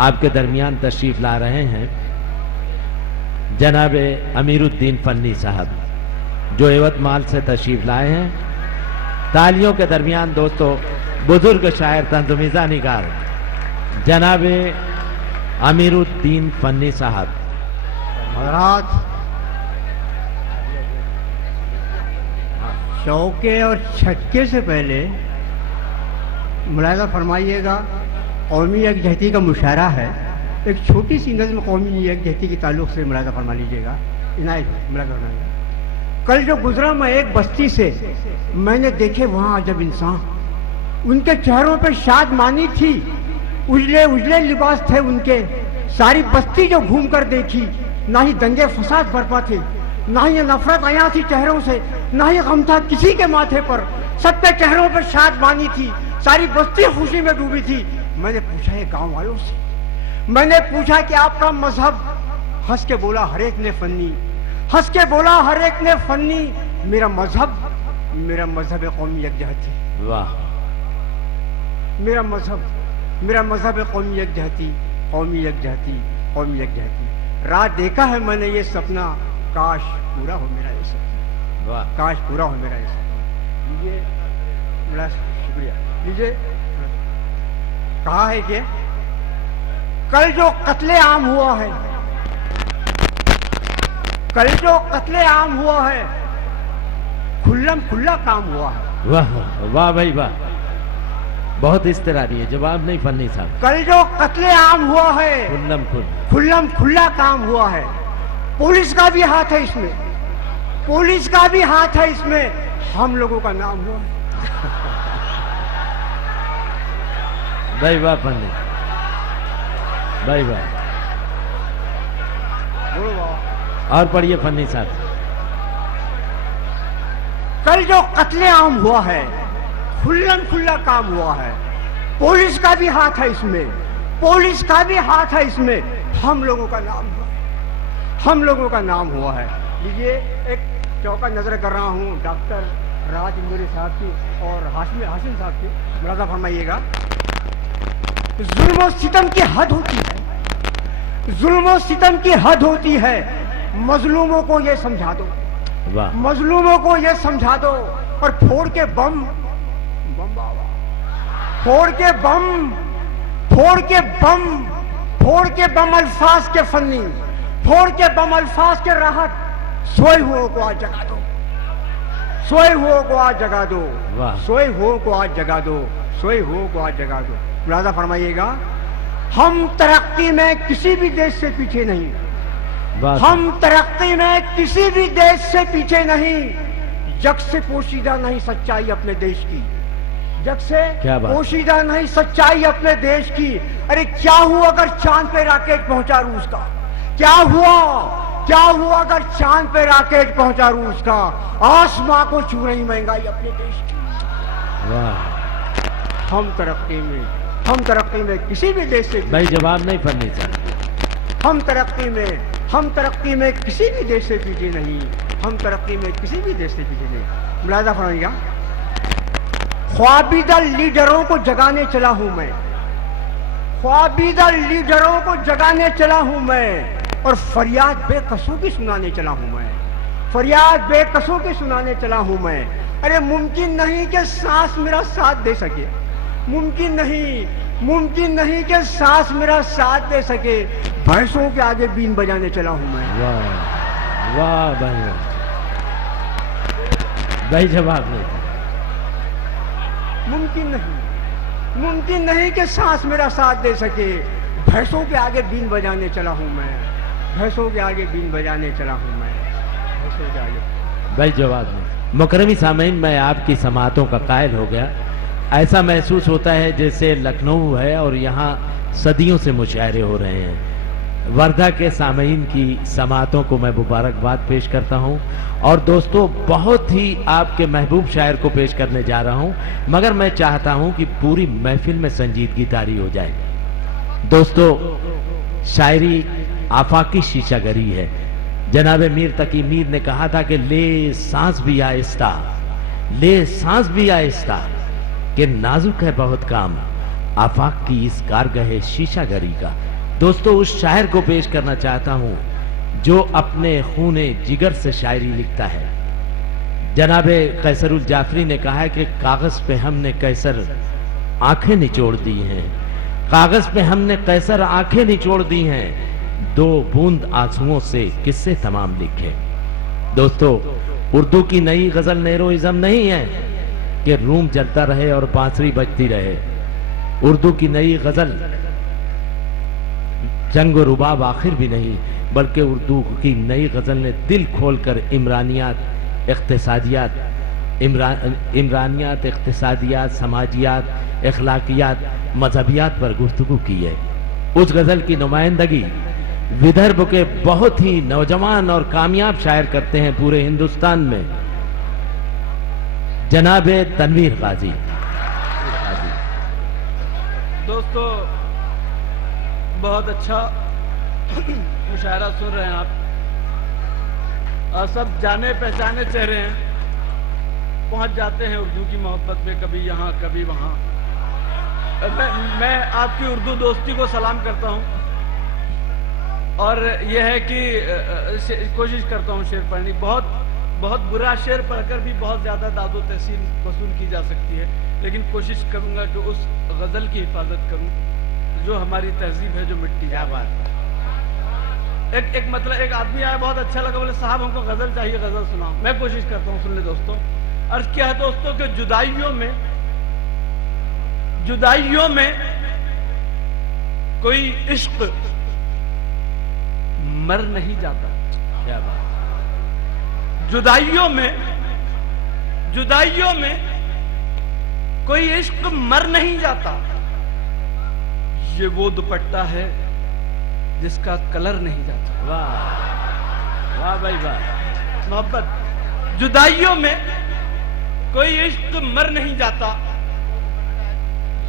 आपके दरमियान तशरीफ ला रहे हैं जनाब अमीरुद्दीन फन्नी साहब, जो एवतमाल से तशरीफ लाए हैं। तालियों के दरमियान दोस्तों बुजुर्ग शायर तंज़-ओ-मिज़ा निगार जनाब अमीरुद्दीन फन्नी साहब। हज़रात, चौके और छक्के से पहले मुलाहिज़ा फरमाइएगा, कौमी यकजहती का मुशायरा है। एक छोटी सी नज़्म कौमी यकजहती के ताल्लुक़ से मुलाहिज़ा फरमा लीजिएगा। इनायत मुलाहिज़ा फरमाइएगा। कल जो गुजरा मैं एक बस्ती से, मैंने देखे वहाँ अजब इंसान। उनके चेहरों पे शादमानी थी, उजले उजले लिबास थे उनके। सारी बस्ती जो घूम कर देखी, ना ही दंगे फसाद बरपा थे, ना ही नफरत आया थी चेहरों से, ना ही गम था किसी के माथे पर। सबके चेहरों पर शादमानी थी, सारी बस्ती खुशी में डूबी थी। मैंने पूछा ये गांव वालों से, मैंने पूछा कि आपका मजहब? हंस के बोला हर एक ने फन्नी, हंस के बोला हर एक ने फन्नी। मेरा मजहब है कौमी यकजहती। वाह। मेरा मजहब है कौमी यकजहती, कौमी यकजहती, कौमी यकजहती। रात देखा है मैंने ये सपना, काश पूरा हो मेरा ये सपना, वाह काश पूरा हो मेरा ये सपना। लीजिए, बड़ा शुक्रिया। लीजिए, कहा है कि कल जो कत्ले आम हुआ है, कल जो कत्ले आम हुआ है, खुल्लम खुल्ला काम हुआ है। वाह वाह भाई वाह, बहुत इस्तरारी है, जवाब नहीं फन्नी साहब। कल जो कत्ले आम हुआ है, खुल्लम खुल्ला काम हुआ है। पुलिस का भी हाथ है इसमें, पुलिस का भी हाथ है इसमें, हम लोगों का नाम हुआ है। भाई वाह फन्नी, भाई वाह। बोलो वाह। और पढ़िए फन्नी साहब। कल जो कत्ले आम हुआ है, खुल्लम खुल्ला काम हुआ है। पुलिस का भी हाथ है इसमें, पुलिस का भी हाथ है इसमें, हम लोगों का नाम हुआ है, हम लोगों का नाम हुआ है। लीजिए, एक चौका नजर कर रहा हूँ डॉक्टर राज इंदौरी साहब की और हाशिम साहब की, मुलाजा फरमाइएगा। जुल्म और सितम की हद होती है, जुल्म और सितम की हद होती है, मजलूमों को ये समझा दो, वाह मजलूमों को ये समझा दो। और फोड़ के बम बाबा, फोड़ के बम, फोड़ के बम, फोड़ के बम अल्फाज के फन्नी, फोड़ के बम अल्फाज के राहत, सोए हुओं को आज जगा दो, सोए हुओं को आज जगा दो, वाह। सोए हुओं को आज जगा दो, सोए हुओं को आज जगा दो। मुलाजा फरमाइएगा। हम तरक्की में किसी भी देश से पीछे नहीं, वाह हम तरक्की में किसी भी देश से पीछे नहीं। जग से पोशीदा नहीं सच्चाई अपने देश की, जग से क्या बात। पोशीदा नहीं सच्चाई अपने देश की। अरे क्या हुआ अगर चांद पे रॉकेट पहुंचा रूस का, क्या हुआ, क्या हुआ अगर चांद पे रॉकेट पहुंचा रूस का, आसमां को छू रही महंगाई अपने देश की। वाह। हम तरक्की में किसी भी देश से, भाई जवाब नहीं फन्नी साहब। हम तरक्की में किसी भी देश से पीछे नहीं, हम तरक्की में किसी भी देश से पीछे नहीं। मुलाजा फरमाइएगा। ख्वाबीदा लीडरों को जगाने चला हूं मैं, ख्वाबीदा लीडरों को जगाने चला हूं मैं, और फरियाद बेकसों की सुनाने चला हूं मैं, फरियाद बेकसों की सुनाने चला हूं मैं। अरे मुमकिन नहीं कि सांस मेरा साथ दे सके, मुमकिन नहीं कि सांस मेरा साथ दे सके, भैंसों के आगे बीन बजाने चला हूं मैं। वाह वाह भाई वाह। भाई जवाब नहीं। मुमकिन नहीं कि सांस मेरा साथ दे सके, भैंसों के आगे बीन बजाने चला हूं मैं, भैंसों के आगे बीन बजाने चला हूं मैं, भैंसों के आगे। भाई जवाब नहीं। मुकर्रमी सामीन, मैं आपकी समातों का कायल हो गया। ऐसा महसूस होता है जैसे लखनऊ है और यहाँ सदियों से मुशायरे हो रहे हैं। वर्धा के सामीन की समातों को मैं मुबारकबाद पेश करता हूँ। और दोस्तों, बहुत ही आपके महबूब शायर को पेश करने जा रहा हूँ, मगर मैं चाहता हूँ कि पूरी महफिल में संजीदगी तारी हो जाए। दोस्तों, शायरी आफाकी शीशागरी है। जनाब मीर तकी मीर ने कहा था कि ले सांस भी आहिस्ता, ले सांस भी आहिस्ता, कि नाजुक है बहुत काम आफाक की इस कारगह शीशागरी का। दोस्तों, उस शायर को पेश करना चाहता हूं जो अपने खूने जिगर से शायरी लिखता है। जनाबे कैसरुल जाफरी ने कहा है कि कागज पे हमने कैसर आंखें निचोड़ दी हैं, कागज पे हमने कैसर आंखें निचोड़ दी हैं, दो बूंद आंसुओं से किस्से तमाम लिखे। दोस्तों, उर्दू की नई गजल नेरोइज्म नहीं है कि रूम जलता रहे और बांसुरी बजती रहे। उर्दू की नई गजल जंग और रुबाब आखिर भी नहीं, बल्कि उर्दू की नई गजल ने दिल खोलकर इमरानियात, इख्तिसादियात, समाजियात, अखलाकियात, मजहबियात पर गुफ्तगू की है। उस गजल की नुमाइंदगी विदर्भ के बहुत ही नौजवान और कामयाब शायर करते हैं पूरे हिंदुस्तान में, जनाबे तनवीर गाजी। दोस्तों, बहुत अच्छा मुशायरा सुन रहे हैं आप, और सब जाने पहचाने चेहरे हैं, पहुंच जाते हैं उर्दू की मोहब्बत में, कभी यहाँ कभी वहाँ। मैं आपकी उर्दू दोस्ती को सलाम करता हूं और यह है कि कोशिश करता हूं शेर पढ़ने। बहुत बुरा शेर पढ़कर भी बहुत ज्यादा दादो तहसील वसूल की जा सकती है, लेकिन कोशिश करूंगा कि उस गजल की हिफाजत करूं जो हमारी तहजीब है, जो मिट्टी। क्या बात है। एक मतलब एक आदमी आया, बहुत अच्छा लगा, बोले साहब हमको गजल चाहिए, गजल सुनाओ। मैं कोशिश करता हूं, सुन ले दोस्तों। अर्ज क्या है दोस्तों कि जुदाइयों में कोई इश्क मर नहीं जाता। क्या बात। जुदाइयों में कोई इश्क मर नहीं जाता। ये वो दुपट्टा है जिसका कलर नहीं जाता। वाह वाह भाई वाह। मोहब्बत। जुदाइयों में कोई इश्क मर नहीं जाता।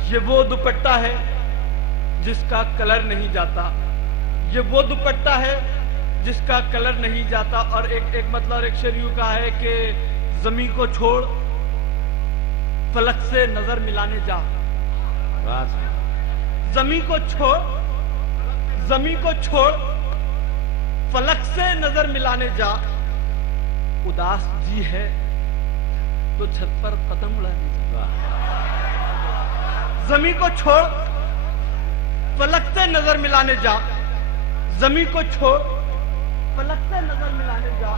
ये वो दुपट्टा है जिसका कलर नहीं जाता। ये वो दुपट्टा है जिसका कलर नहीं जाता। और एक मतलब एक शेर यूं कहा है कि जमी को छोड़ फलक से नजर मिलाने जा। जमी को छोड़ फलक से नजर मिलाने जा। उदास जी है तो छत पर पतंग उड़ाने जा। जमी को छोड़ फलक से नजर मिलाने जा। जमी को छोड़ फलक से नजर मिलाने जा।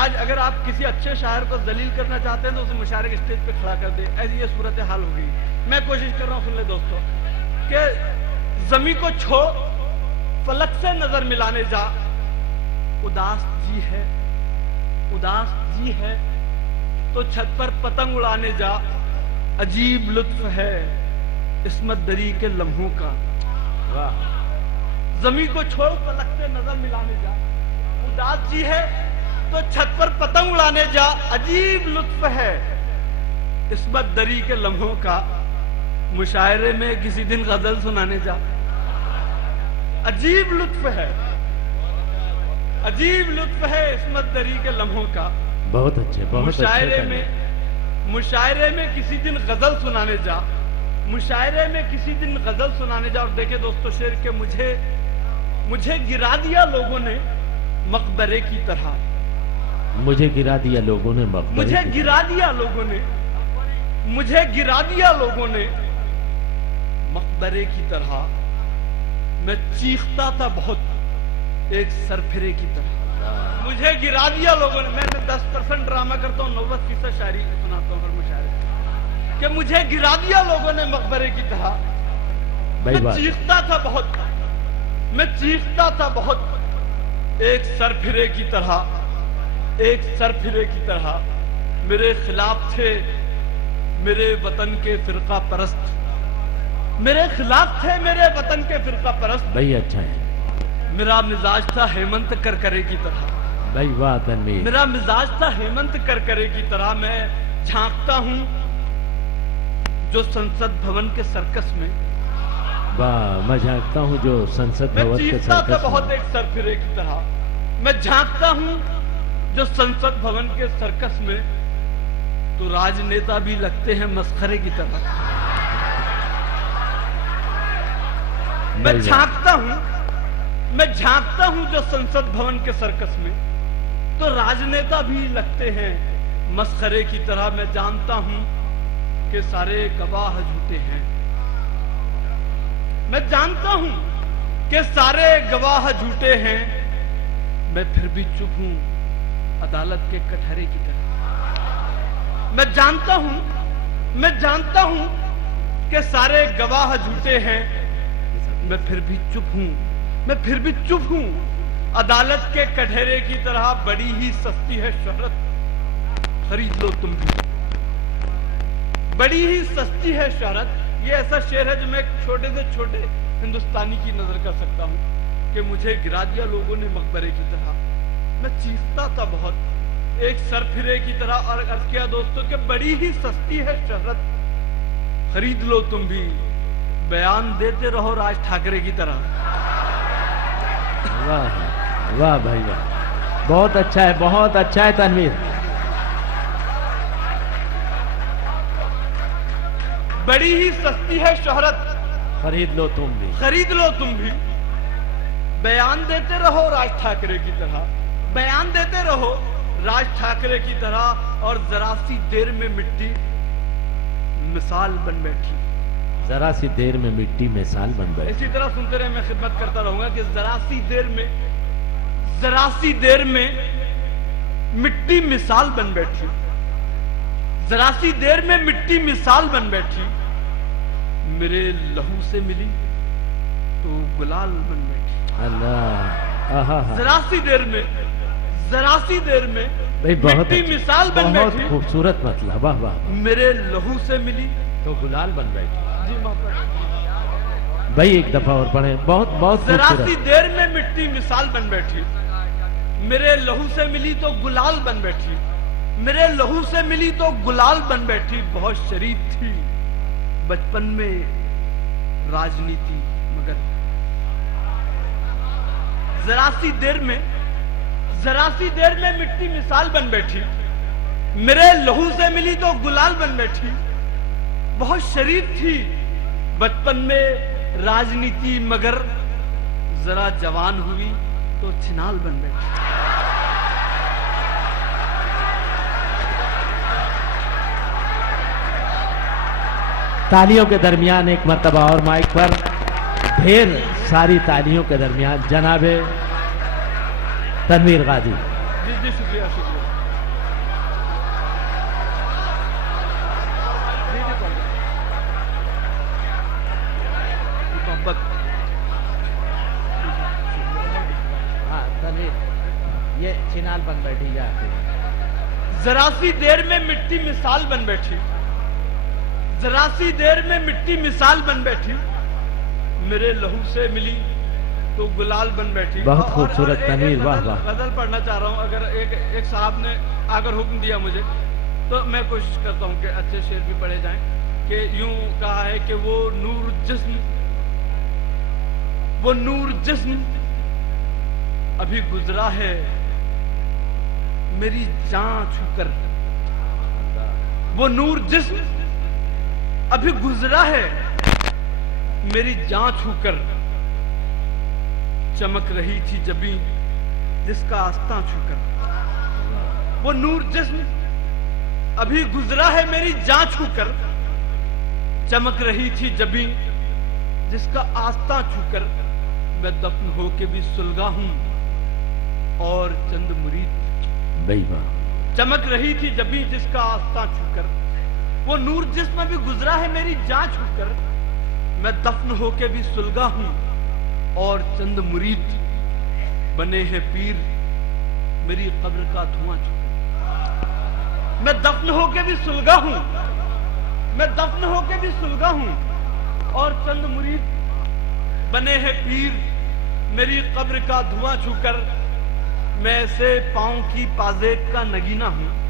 आज अगर आप किसी अच्छे शायर को जलील करना चाहते हैं तो उसे मुशायरे के स्टेज पे खड़ा कर दे। ऐसी ये सूरत हाल हो गई। मैं कोशिश कर रहा हूं, सुन ले दोस्तों, कि जमी को छोड़ फलक से नजर मिलाने जा। उदास जी है तो छत पर पतंग उड़ाने जा। अजीब लुत्फ है इस्मत दरी के लम्हों का। वाह। जमी को छोड़ फलक से नजर मिलाने जा। उदास जी है तो छत पर पतंग उड़ाने जा। अजीब लुत्फ है इस्मत दरी के लम्हों का। मुशायरे में किसी दिन गजल सुनाने जा। अजीब लुत्फ है इस्मत दरी के लम्हों का। बहुत अच्छे, बहुत मुशायरे में किसी दिन गजल सुनाने जा। मुशायरे में किसी दिन गजल सुनाने जा। और देखे दोस्तों शेर के मुझे गिरा दिया लोगों ने मकबरे की तरह। मुझे गिरा दिया लोगों ने मकबरे। मुझे गिरा दिया लोगों ने मकबरे की तरह। मैं चीखता था बहुत एक सरफिरे की तरह। मुझे गिरा दिया लोगों ने। मैं 10% ड्रामा करता हूँ, 90% शायरी सुनाता हूँ हर मुशायरे कि मुझे गिरा दिया लोगों ने मकबरे की तरह। मैं चीखता था बहुत एक सरफिरे की तरह। मेरे खिलाफ थे मेरे वतन के फिरका परस्त। भाई अच्छा है। मेरा मिजाज था हेमंत करकरे की तरह। भाई वाह तनवीर। मेरा मिजाज था हेमंत करकरे की तरह। मैं झांकता हूं जो संसद भवन के सर्कस में। वाह। मैं झांकता हूं जो संसद भवन के सर्कस में। मैं बहुत एक सरफिरे की तरह। मैं झांकता हूं जो संसद भवन के सर्कस में। तो राजनेता भी लगते हैं मस्खरे की तरह। मैं झांकता हूं जो संसद भवन के सर्कस में। तो राजनेता भी लगते हैं मस्खरे की तरह। मैं जानता हूं कि सारे गवाह झूठे हैं। मैं जानता हूं कि सारे गवाह झूठे हैं। मैं फिर भी चुप हूं अदालत के कटहरे की तरह। मैं जानता हूं कि सारे गवाह झूठे हैं। मैं फिर भी चुप हूं अदालत के कटहरे की तरह। बड़ी ही सस्ती है शोहरत, खरीद लो तुम भी। बड़ी ही सस्ती है शोहरत। ये ऐसा शेर है जो मैं छोटे से छोटे हिंदुस्तानी की नजर कर सकता हूं कि मुझे गिरा दिया लोगों ने मकबरे की तरह। मैं चीखता था बहुत एक सरफिरे की तरह। और अर्ज किया दोस्तों कि बड़ी ही सस्ती है शोहरत, खरीद लो तुम भी। बयान देते रहो राज ठाकरे की तरह। वाह वाह भाई वाह। बहुत अच्छा है तनवीर। बड़ी ही सस्ती है शोहरत, खरीद लो तुम भी। खरीद लो तुम भी। बयान देते रहो राज ठाकरे की तरह, बयान देते रहो राज ठाकरे की तरह, और जरा सी देर में मिट्टी मिसाल बन बैठी। जरा सी देर में मिट्टी मिसाल बन बैठी। इसी तरह सुनते रहे, मैं खिदमत करता रहूंगा कि जरा सी देर में, जरा सी देर में मिट्टी मिसाल बन बैठी, जरा सी देर में मिट्टी मिसाल बन बैठी। मेरे लहू से मिली तो गुलाल बन बैठी। अल्लाह, आहा, जरा सी देर में, जरा सी देर में भाई बहुत मिट्टी अच्छा, मिसाल बन बहुत बैठी। खूबसूरत मतलब, वाह वाह। मेरे लहू से मिली तो गुलाल बन बैठी। जी मोहब्बत। भाई एक दफा और पढ़े, बहुत बहुत जरा सी खूबसूरत। देर में मिट्टी मिसाल बन बैठी। मेरे लहू से मिली तो गुलाल बन बैठी, मेरे लहू से मिली तो गुलाल बन बैठी। बहुत शरीफ थी बचपन में राजनीति, मगर जरा सी देर में, जरा सी देर में मिट्टी मिसाल बन बैठी। मेरे लहू से मिली तो गुलाल बन बैठी। बहुत शरीफ थी बचपन में राजनीति, मगर जरा जवान हुई तो छिनाल बन बैठी। तालियों के दरमियान एक मर्तबा और माइक पर, ढेर सारी तालियों के दरमियान जनाबे तनवीर गाजी। जी जी, शुक्रिया शुक्रिया। जी जी, मोहब्बत। हाँ तनवीर, ये छिनाल बन बैठी जाती। जरा सी देर में मिट्टी मिसाल बन बैठी, जरा सी देर में मिट्टी मिसाल बन बैठी। मेरे लहू से मिली तो गुलाल बन बैठी। बहुत और- खूबसूरत और एक- तनवीर, एक वाह गजल- वाह। गजल पढ़ना चाह रहा हूं। अगर एक साहब ने अगर हुक्म दिया मुझे, तो मैं कोशिश करता हूं कि अच्छे शेर भी पढ़े जाएं। कि यूं कहा है कि वो नूर जिस्म, वो नूर जिस्म अभी गुजरा है मेरी जान छूकर। वो नूर जिस्म अभी गुजरा है मेरी जान छूकर। चमक रही थी जबी जिसका आस्था छूकर। वो नूर जिस्म अभी गुजरा है मेरी जान छूकर। चमक रही थी जबी जिसका आस्था छूकर। मैं दफन होके भी सुलगा हूं और चंद मुरीद। भाई वाह। चमक रही थी जबी जिसका आस्था छूकर। वो नूर जिस्म भी गुजरा है मेरी जान छूकर। मैं दफन होके भी सुलगा हूं और चंद मुरीद बने हैं पीर मेरी कब्र का धुआं छूकर। मैं दफन होके भी सुलगा हूं, मैं दफन होके भी सुलगा हूं और चंद मुरीद बने हैं पीर मेरी कब्र का धुआं छूकर। मैं ऐसे पांव की पाजेब का नगीना हूं,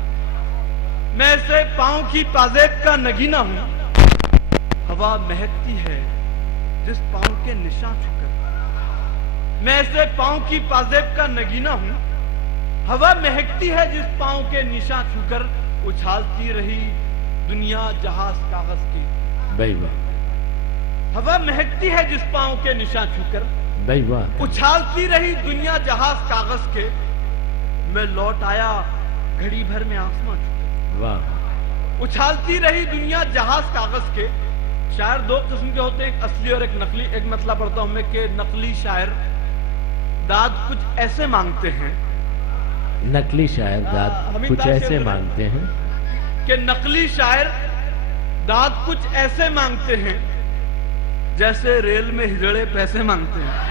मैं ऐसे पांव की पाजेब का नगीना हूं। हवा महकती है जिस पांव के निशान छूकर। मैं ऐसे पांव की पाजेब का नगीना हूं। हवा महकती है जिस पांव के निशान छूकर। उछालती रही दुनिया जहाज कागज की। भाई वाह। हवा महकती है जिस पांव के निशान छूकर। भाई वाह। उछालती रही दुनिया जहाज कागज के। मैं लौट आया घड़ी भर में आसमां छूकर। वाह। उछालती रही दुनिया जहाज कागज के। शायर दो किस्म के होते हैं, एक असली और एक नकली। एक मतलब पढ़ता हूं मैं कि नकली शायर दाद कुछ ऐसे मांगते हैं, नकली शायर दाद हमीद कुछ दाद शेर ऐसे बोले। मांगते हैं कि नकली शायर दाद कुछ ऐसे मांगते हैं जैसे रेल में हिजड़े पैसे मांगते हैं।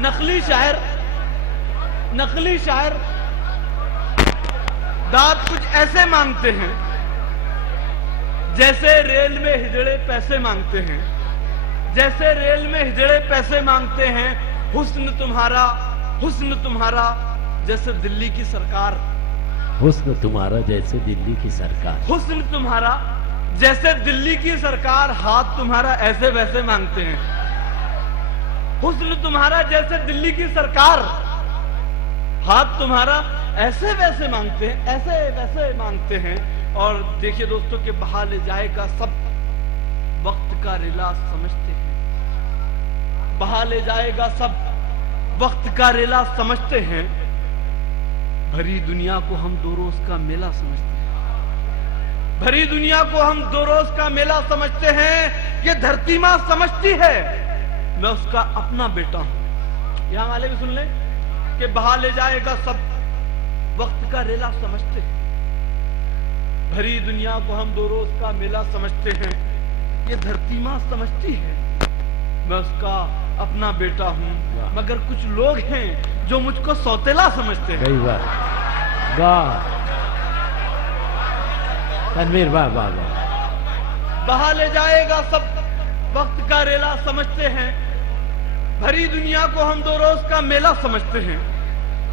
नकली शायर दाद कुछ ऐसे मांगते हैं जैसे रेल में हिजड़े पैसे मांगते हैं, जैसे रेल में हिजड़े पैसे मांगते हैं। हुस्न तुम्हारा जैसे दिल्ली की सरकार। हुस्न तुम्हारा जैसे दिल्ली की सरकार। हुस्न तुम्हारा जैसे दिल्ली की सरकार। हाथ तुम्हारा ऐसे वैसे मांगते हैं। हुस्न तुम्हारा जैसे दिल्ली की सरकार। हाथ तुम्हारा ऐसे वैसे मांगते हैं, ऐसे वैसे मांगते हैं। और देखिए दोस्तों कि बहा ले जाएगा सब वक्त का रिला समझते हैं, बहा ले जाएगा सब वक्त का रिला समझते हैं। भरी दुनिया को हम 2 रोज का मेला समझते हैं, भरी दुनिया को हम 2 रोज का मेला समझते हैं। ये धरती मां समझती है मैं उसका अपना बेटा हूं। यहां वाले भी सुन ले कि बहा ले जाएगा सब वक्त का रेला समझते हैं। भरी दुनिया को हम 2 रोज का मेला समझते हैं। ये धरती मां समझती है मैं उसका अपना बेटा हूं। मगर कुछ लोग हैं जो मुझको सौतेला समझते हैं। सही बात, वाह तनवीर, वाह वाह वाह। बहा ले जाएगा सब वक्त का रेला समझते हैं। भरी दुनिया को हम 2 रोज का मेला समझते हैं।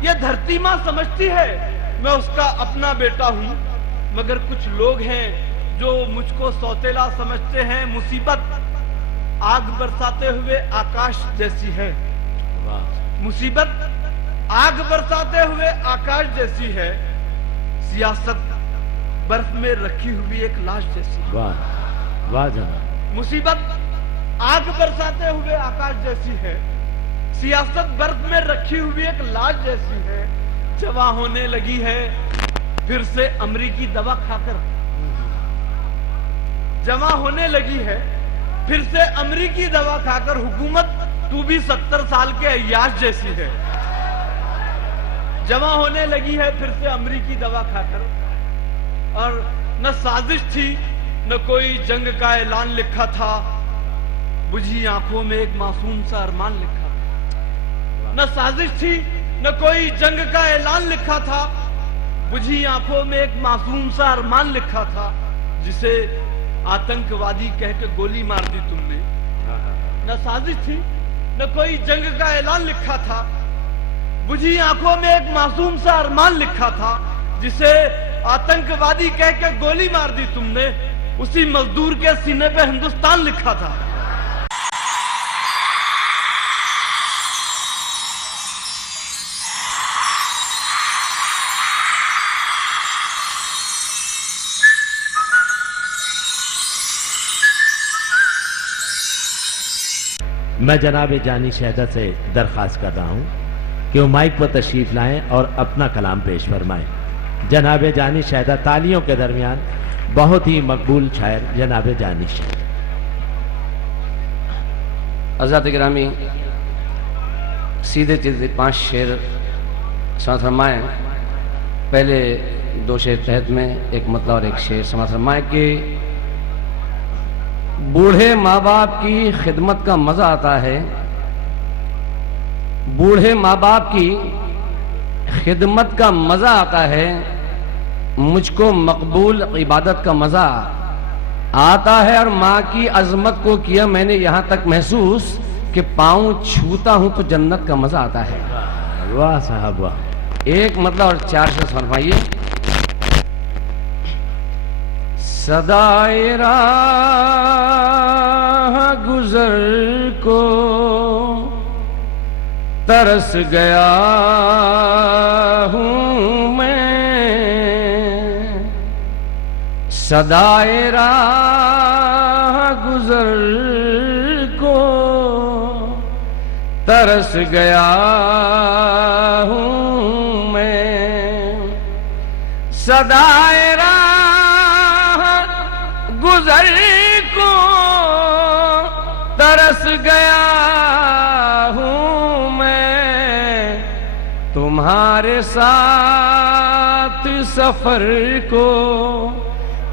ये धरती मां समझती है मैं उसका अपना बेटा हूं। मगर कुछ लोग हैं जो मुझको सौतेला समझते हैं। मुसीबत आग बरसाते हुए आकाश जैसी है, मुसीबत आग बरसाते हुए आकाश जैसी है। सियासत बर्फ में रखी हुई एक लाश जैसी है। वाह वाह जनाब। मुसीबत आग बरसाते हुए आकाश जैसी है, सियासत बर्फ में रखी हुई एक लाश जैसी है। जवा होने लगी है फिर से अमरीकी दवा खाकर, जमा होने लगी है फिर से अमरीकी दवा खाकर। हुकूमत तू भी 70 साल के अय्याश जैसी है। जमा होने लगी है फिर से अमरीकी दवा खाकर। और न साजिश थी न कोई जंग का ऐलान लिखा था, बुझी आंखों में एक मासूम सा अरमान लिखा था। न साजिश थी न कोई जंग का ऐलान लिखा था, बुझी आंखों में एक मासूम सा अरमान लिखा था। जिसे आतंकवादी कह के गोली मार दी तुमने। न साजिश थी न कोई जंग का ऐलान लिखा था, बुझी आंखों में एक मासूम सा अरमान लिखा था। जिसे आतंकवादी कह के गोली मार दी तुमने, उसी मजदूर के सीने पे हिंदुस्तान लिखा था। मैं जनाब जानी शहदा से दरख्वास्त कर रहा हूं कि वो माइक पर तशरीफ लाएं और अपना कलाम पेश फरमाएं। जनाब जानी शहदा तालियों के दरमियान बहुत ही मकबूल शायर जनाब जानी शहदा। हज़रात गिरामी, सीधे सीधे 5 शेर समाअत फरमाएं। पहले 2 शेर तहत में, एक मतलब और एक शेर समाअत फरमाएं कि बूढ़े माँ बाप की खिदमत का मजा आता है, बूढ़े माँ बाप की खिदमत का मजा आता है। मुझको मकबूल इबादत का मजा आता है। और माँ की अजमत को किया मैंने यहां तक महसूस कि पाँव छूता हूं तो जन्नत का मजा आता है। वाह साहब वाह। एक मतलब और 4 शेर फरमाइए। सदाए राह गुजर को तरस गया हूं मैं, सदाए राह गुजर को तरस गया हूं मैं, सदाए गुजर को तरस गया हूं मैं। तुम्हारे साथ सफर को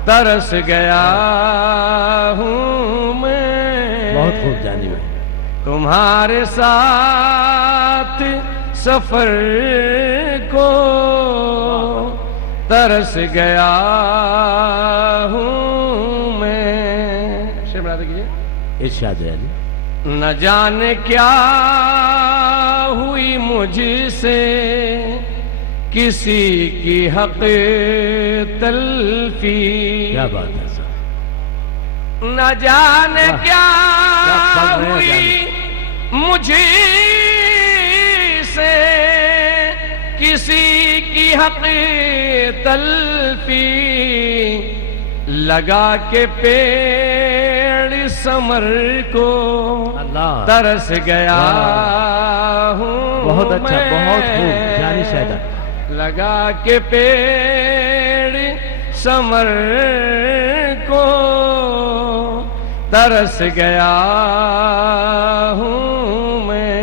तरस गया हूं मैं। बहुत खूब जानी भाई। तुम्हारे साथ सफर को तरस गया हूं। इरशाद अली। न जाने क्या हुई मुझसे किसी की हक तलफी। क्या बात है सर। न जाने क्या हुई मुझसे किसी की हक तलफी लगा के पेड़ समर को अल्लाह। तरस गया हूँ बहुत अच्छा, मैं। बहुत खूब, जानी शायदा। लगा के पेड़ समर को तरस गया हूँ मैं।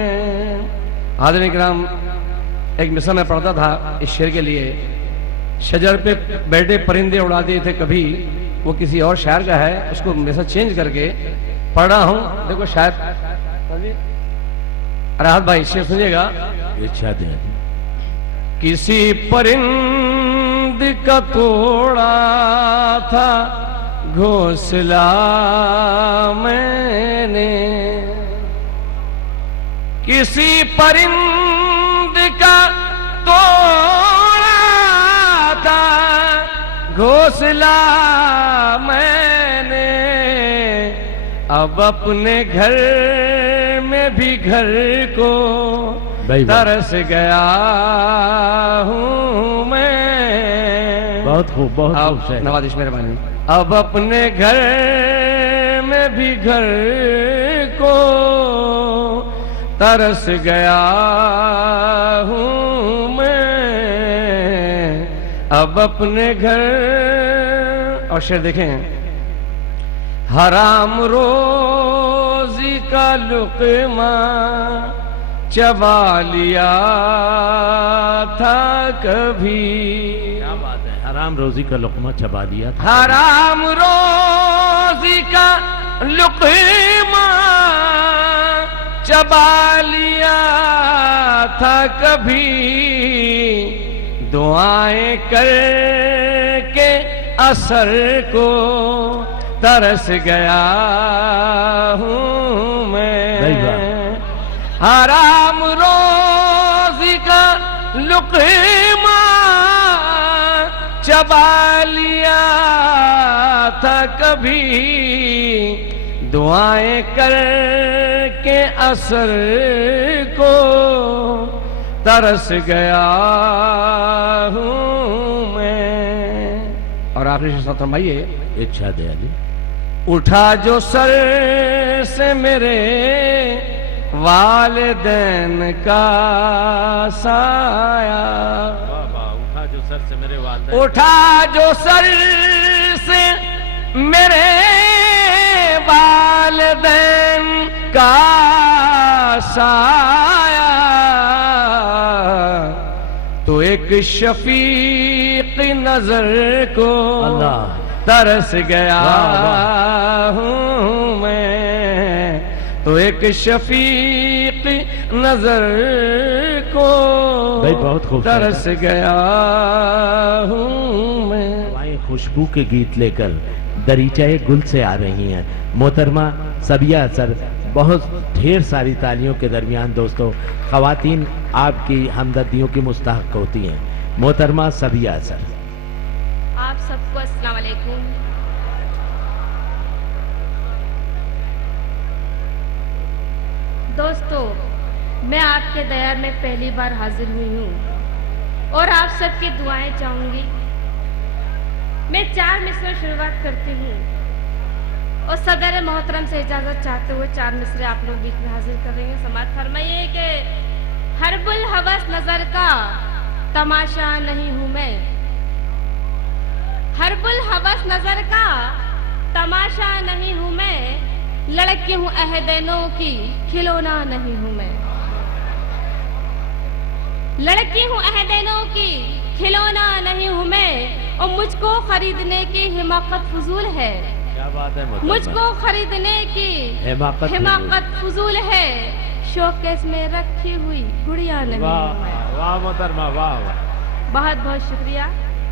हाज़िरीन किराम, एक मिसरा में पढ़ता था इस शेर के लिए। शजर पे बैठे परिंदे उड़ा दिए थे कभी, वो किसी और शायर का है, उसको मिसरा चेंज करके पढ़ रहा हूँ। देखो शायद राहत भाई शेर सुनिएगा। इरशाद है। किसी परिंद का तोड़ा था घोंसला मैंने, किसी परिंद का तोड़ा था घोंसला मैंने, अब अपने घर में भी घर को भाई वाह। तरस गया हूँ मैं। बहुत खूब, बहुत खूब अब शायद। नवाजिश मेहरबानी। अब अपने घर में भी घर को तरस गया हूँ मैं। अब अपने घर। और शेर देखें। हराम रोजी का लुक़मा चबा लिया था कभी। क्या बात है, हराम रोजी का लुक़मा चबा लिया था। हराम रोजी का लुक़मा चबा लिया था कभी, दुआएं करके असर को तरस गया हूँ मैं। हराम रोजी का लुक़मा चबा लिया था कभी, दुआएं करके असर को तरस गया हूँ मैं। और आखिरी शेर फरमाइए। इरशाद है अली। उठा जो सर से मेरे वालिदैन का साया, वाह वाह। उठा जो सर से मेरे वालिदैन, उठा जो सर से मेरे वालिदैन का साया, तो एक शफीक नजर को अल्लाह। तरस गया वाह, हूँ मैं, तो एक शफीक नजर को भाई बहुत खूबसूरत तरस गया हूँ मैं। हवाएं खुशबू के गीत लेकर दरीचाए गुल से आ रही हैं। मोहतरमा सबिया असर, बहुत ढेर सारी तालियों के दरमियान दोस्तों ख़वातीन आपकी हमदर्दियों की मुस्तहक होती हैं। मोहतरमा सबिया असर। आप सबको अस्सलाम वालेकुम। दोस्तों, मैं आपके दया में पहली बार हाजिर हुई हूँ और आप सबकी दुआएं चाहूंगी। मैं 4 मिसरे शुरुआत करती हूँ और सदर मोहतरम से इजाजत चाहते हुए 4 मिसरे आप लोग बीच में हाजिर कर रहे हैं। समाअत फरमाइए कि हरबुल हवस नजर का तमाशा नहीं हूँ मैं, हरबुल हवस नजर का तमाशा नहीं हूँ मैं, लड़की हूँ अहदेनों की खिलौना नहीं हूँ मैं, लड़की हूँ अहदेनों की खिलौना नहीं हूँ मैं, और मुझको खरीदने की हिमाकत फजूल है। क्या बात है मोहतरमा। मुझको खरीदने की हिमाकत फजूल है, शोकेस में रखी हुई गुड़िया नहीं हूँ मैं। वाह वाह मोहतरमा, वाह वाह। बहुत बहुत शुक्रिया।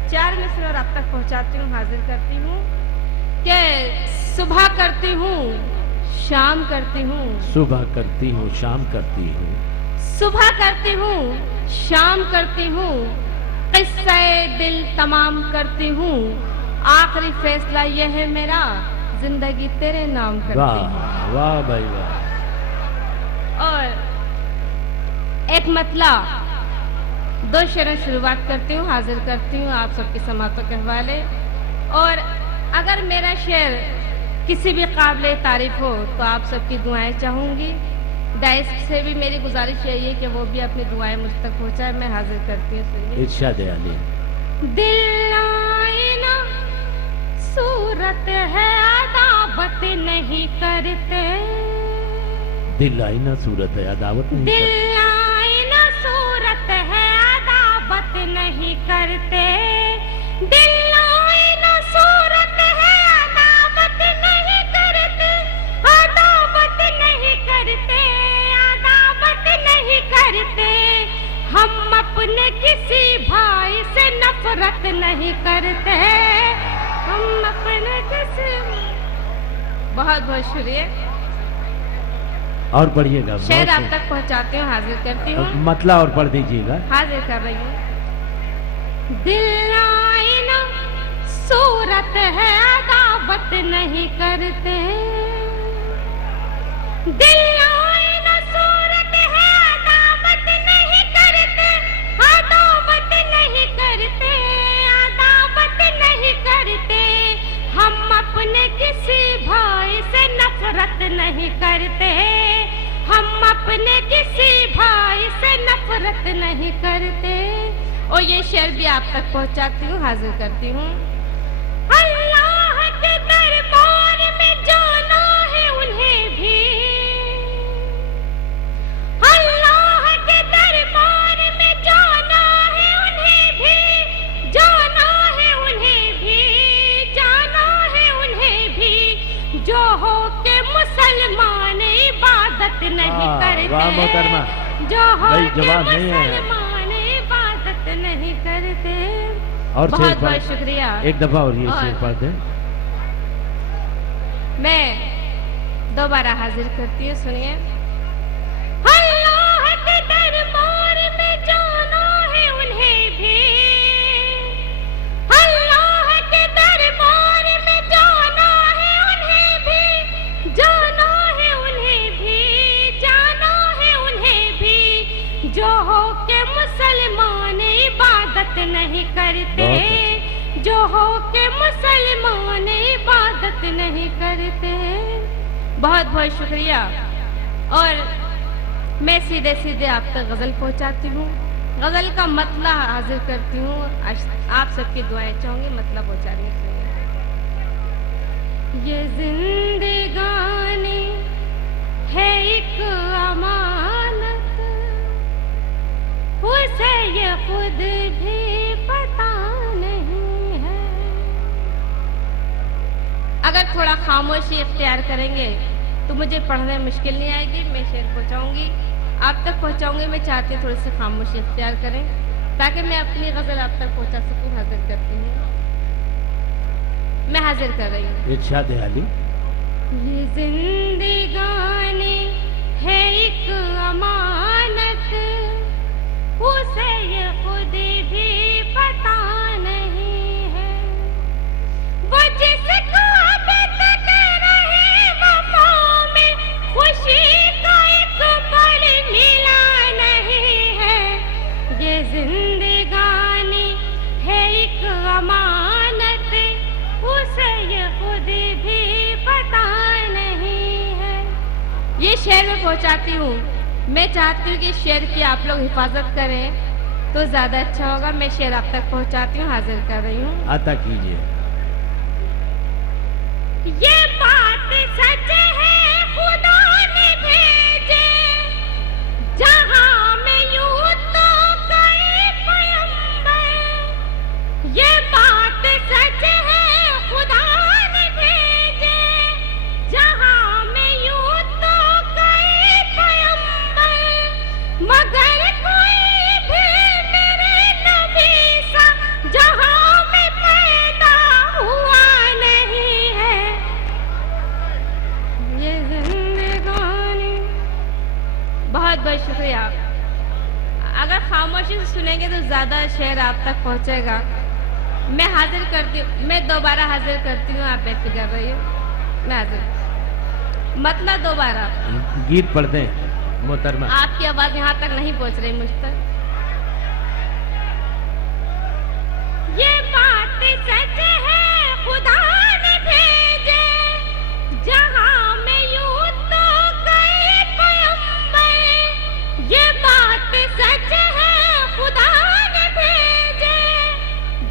4 मिसरे और आप तक पहुंचाती हूँ, हाजिर करती हूँ कि सुबह करती हूँ शाम करती हूँ, सुबह करती हूँ शाम करती हूँ, सुबह करती हूँ शाम करती हूँ, किस्से दिल तमाम करती हूँ, आखिरी फैसला यह है मेरा, जिंदगी तेरे नाम करती वाह हूँ। वाह भाई वाह। और एक मतला दो शेरों शुरुआत करती हूँ, हाजिर करती हूँ आप सबकी समातों के हवाले। और अगर मेरा शेर किसी भी काबिल तारीफ हो तो आप सबकी दुआएं चाहूँगी। डाइस से भी मेरी गुजारिश यही है कि वो भी अपनी दुआएं मुझ तक पहुँचाए। मैं हाजिर करती हूँ, सुनिए। इरशाद आली। दिल आईना सूरत है अदावत नहीं करते, दिल आईना सूरत है अदावत नहीं करते। दिल आईना सूरत है अदावत नहीं करते, दिल आईना सूरत है अदावत नहीं करते, अदावत नहीं करते, अदावत नहीं करते। हम अपने किसी भाई से नफरत नहीं करते, हम अपने किसी। बहुत बहुत शुक्रिया। और पढ़िएगा। शेर आप तक पहुंचाती हूँ, हाजिर करती हूँ। मतला और पढ़ दीजिएगा। हाजिर कर रही हूँ। दिल आईना सूरत है अदावत नहीं करते, दिल आईना सूरत है अदावत नहीं करते, अदावत नहीं करते, अदावत नहीं करते। हम अपने किसी भाई से नफरत नहीं करते, हम अपने किसी भाई से नफरत नहीं करते। और ये शेर भी आप तक पहुंचाती हूँ, हाजिर करती हूँ। अल्लाह के दरबार में जाना है उन्हें भी, अल्लाह के दरबार में जाना है उन्हें भी, जाना है उन्हें भी, जाना है उन्हें भी। जो हो के मुसलमान इबादत नहीं करते, वाह मोहतरमा, जो हो भाई के जवाब नहीं है। मुसलमान इबादत नहीं करते। और बहुत शेर बहुत पढ़- शुक्रिया। एक दफा और ये और- शेर पढ़ दें। मैं दोबारा हाजिर करती हूँ, सुनिए। अल्लाह के दरबार में जाना है उन्हें भी, अल्लाह के दरबार में जाना है उन्हें भी, जाना है उन्हें भी, जाना है उन्हें भी। जो हो के मुसलमान इबादत नहीं करते, जो हो के मुसलमान इबादत नहीं करते। बहुत बहुत शुक्रिया। और मैं सीधे सीधे आप तक गजल पहुंचाती हूँ, गजल का मतला हाजिर करती हूँ। आप सबकी दुआएं चाहूंगी मतला पहुंचाने के लिए। ये जिंदगानी है एक अमानत, उसे ये खुद भी पता नहीं है। अगर थोड़ा खामोशी इख्तियार करेंगे तो मुझे पढ़ने में मुश्किल नहीं आएगी। मैं शेर पहुंचाऊंगी, आप तक पहुंचाऊंगी। मैं चाहती हूँ थोड़ी सी खामोशी इख्तियार करें ताकि मैं अपनी गजल आप तक पहुंचा सकूं। हाजिर करती हूँ, मैं हाजिर कर रही हूँ। इरशाद आली। ये जिंदगानी है एक अमानत, उसे ये खुद भी पता नहीं है। वो जिसको अभी तक रहे वफा में खुशी का एक पल मिला नहीं है। ये जिंदगानी है एक अमानत, उसे ये खुद भी पता नहीं है। ये शेर में पहुंचाती हूँ। मैं चाहती हूँ कि शेर की आप लोग हिफाजत करें तो ज्यादा अच्छा होगा। मैं शेर आप तक पहुंचाती हूँ, हाजिर कर रही हूँ। आता कीजिए। ये बात सच है खुदा ने भेजे, जहां में यूं तो कई पैगंबर। ये बात सच है खुदा ने भेजे, जहां में यूं तो कई पैगंबर। मगर कोई भी मेरे नबी सा जहां में पैदा हुआ नहीं है। ये जिंदगानी। बहुत बहुत शुक्रिया। अगर खामोशी से सुनेंगे तो ज्यादा शेर आप तक पहुंचेगा। मैं हाजिर करती हूँ, मैं दोबारा हाजिर करती हूँ। आप बेफिक्र रहिए, मैं हाजिर। मतलब दोबारा गीत पढ़ दें मोहतरमा। आपकी आवाज यहाँ तक नहीं पहुँच रही मुझ तक। सच है खुदा ने भेजे, जहां में यूं तो गए पैगंबर। ये बात सच है खुदा ने भेजे,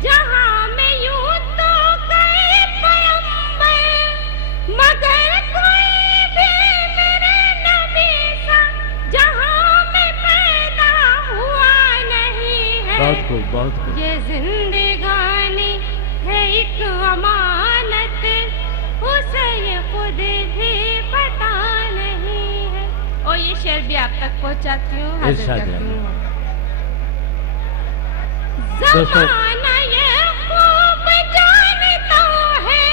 जहां में यूं तो गए पैगंबर। मगर कोई भी मेरे नबी सा जहां में पैदा हुआ नहीं है। बहुत खूब, बहुत खूब। ये जिंदगानी है एक अमानत, उसे ये खुद भी पता नहीं है। और ये शेर भी आप तक पहुंचाती हूँ, हाजिर इरशाद करती है। हूँ। दोस्तों- ज़माना ये खूब जानता है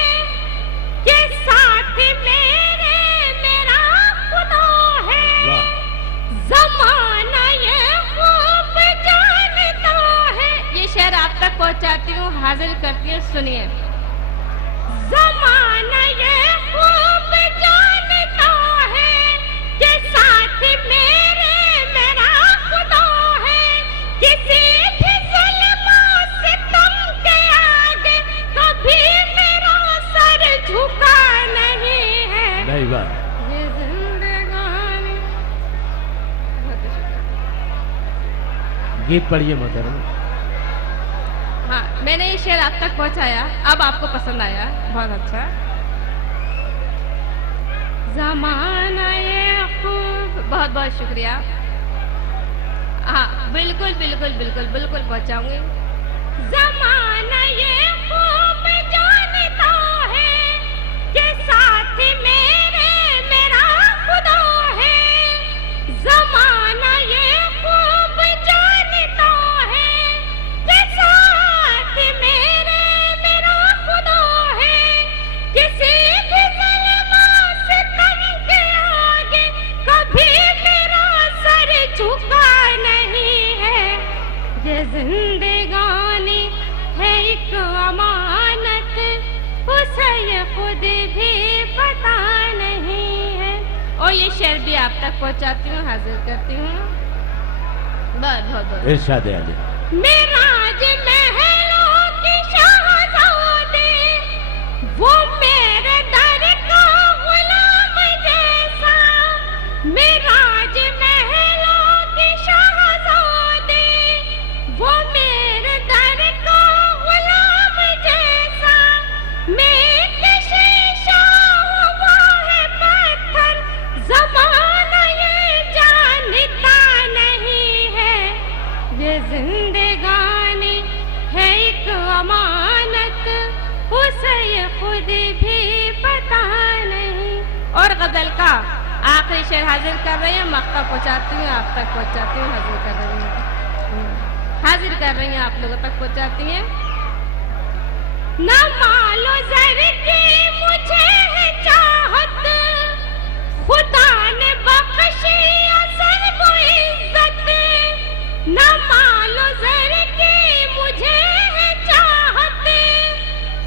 कि साथ मेरे मेरा खुदा है। वाह। ज़माना ये खूब जानता है। ये शेर आप तक पहुंचाती हूँ, हाजिर करती हूँ, सुनिए। ज़माना ये खूब जानता है कि साथ मेरे मेरा खुदा है। किसी भी ज़ुल्म सितम के आगे कभी मेरा सर झुका नहीं है। नहीं बात। ये जिंदगानी। गीत पढ़िए मोहतरम। हाँ, मैंने ये शेर आप तक पहुंचाया, अब आपको पसंद आया, बहुत अच्छा। ज़माना ये खूब, बहुत बहुत शुक्रिया। हाँ, बिल्कुल बिल्कुल बिल्कुल बिल्कुल पहुंचाऊंगी। ज़माना ये खूब जानता है कि साथ मेरे मेरा खुदा है। ज़माना ये खूब जानता है कि साथ मेरे मेरा खुदा है। किसी भी ज़ुल्म सितम के आगे कभी मेरा सर झुका नहीं है। ये जिंदगानी है एक अमानत, उसे ये खुद भी पता नहीं है। और ये शेर भी आप तक पहुंचाती हूँ, हाजिर करती हूँ। बहुत बहुत बहुत। इरशाद अली। मेराज महलों की शहज़ादी, वो मेरे दर का गुलाम जैसा। मेराज महलों की शहज़ादी, वो मेरे दर का गुलाम जैसा। मैं शीशा हुआ है पत्थर, ज़माना ये जानता नहीं है। ये जिंदगानी है एक अमानत, उसे ये खुद भी पता नहीं। और गजल का आखिरी शेर हाजिर कर रही हूँ, मक्का पहुँचाती हूँ, आप तक पहुँचाती हूँ, हाजिर कर रही हूँ, हाजिर कर रही हूँ, आप लोगों तक पहुँचाती हैं। न मालो ज़र की मुझे है चाहत, खुदा ने बख्शी असल वो इज्जत। न मालो ज़र की मुझे है चाहत,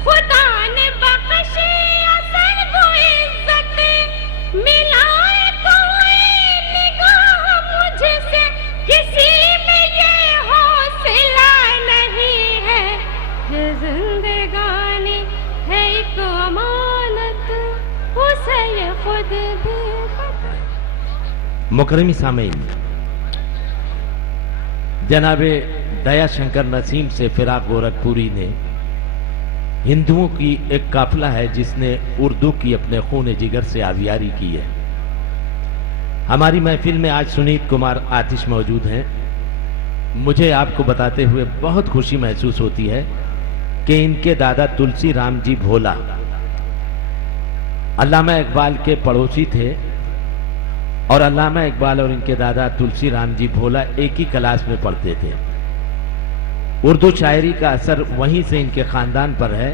खुदा ने बख्शी असल वो इज्जत। मिलाए कोई निगाह मुझसे, किसी में ये हौसला नहीं है। ये जिंदगानी है एक अमानत, उसे ये खुद भी पता। मुकरमी सामीन, जनाबे दया शंकर नसीम से फिराक गोरखपुरी ने हिंदुओं की एक काफिला है जिसने उर्दू की अपने खून जिगर से आवियारी की है। हमारी महफिल में आज सुनीत कुमार आतिश मौजूद हैं। मुझे आपको बताते हुए बहुत खुशी महसूस होती है कि इनके दादा तुलसी राम जी भोला अल्लामा इकबाल के पड़ोसी थे और अल्लामा इकबाल और इनके दादा तुलसी राम जी भोला एक ही क्लास में पढ़ते थे। उर्दू शायरी का असर वहीं से इनके खानदान पर है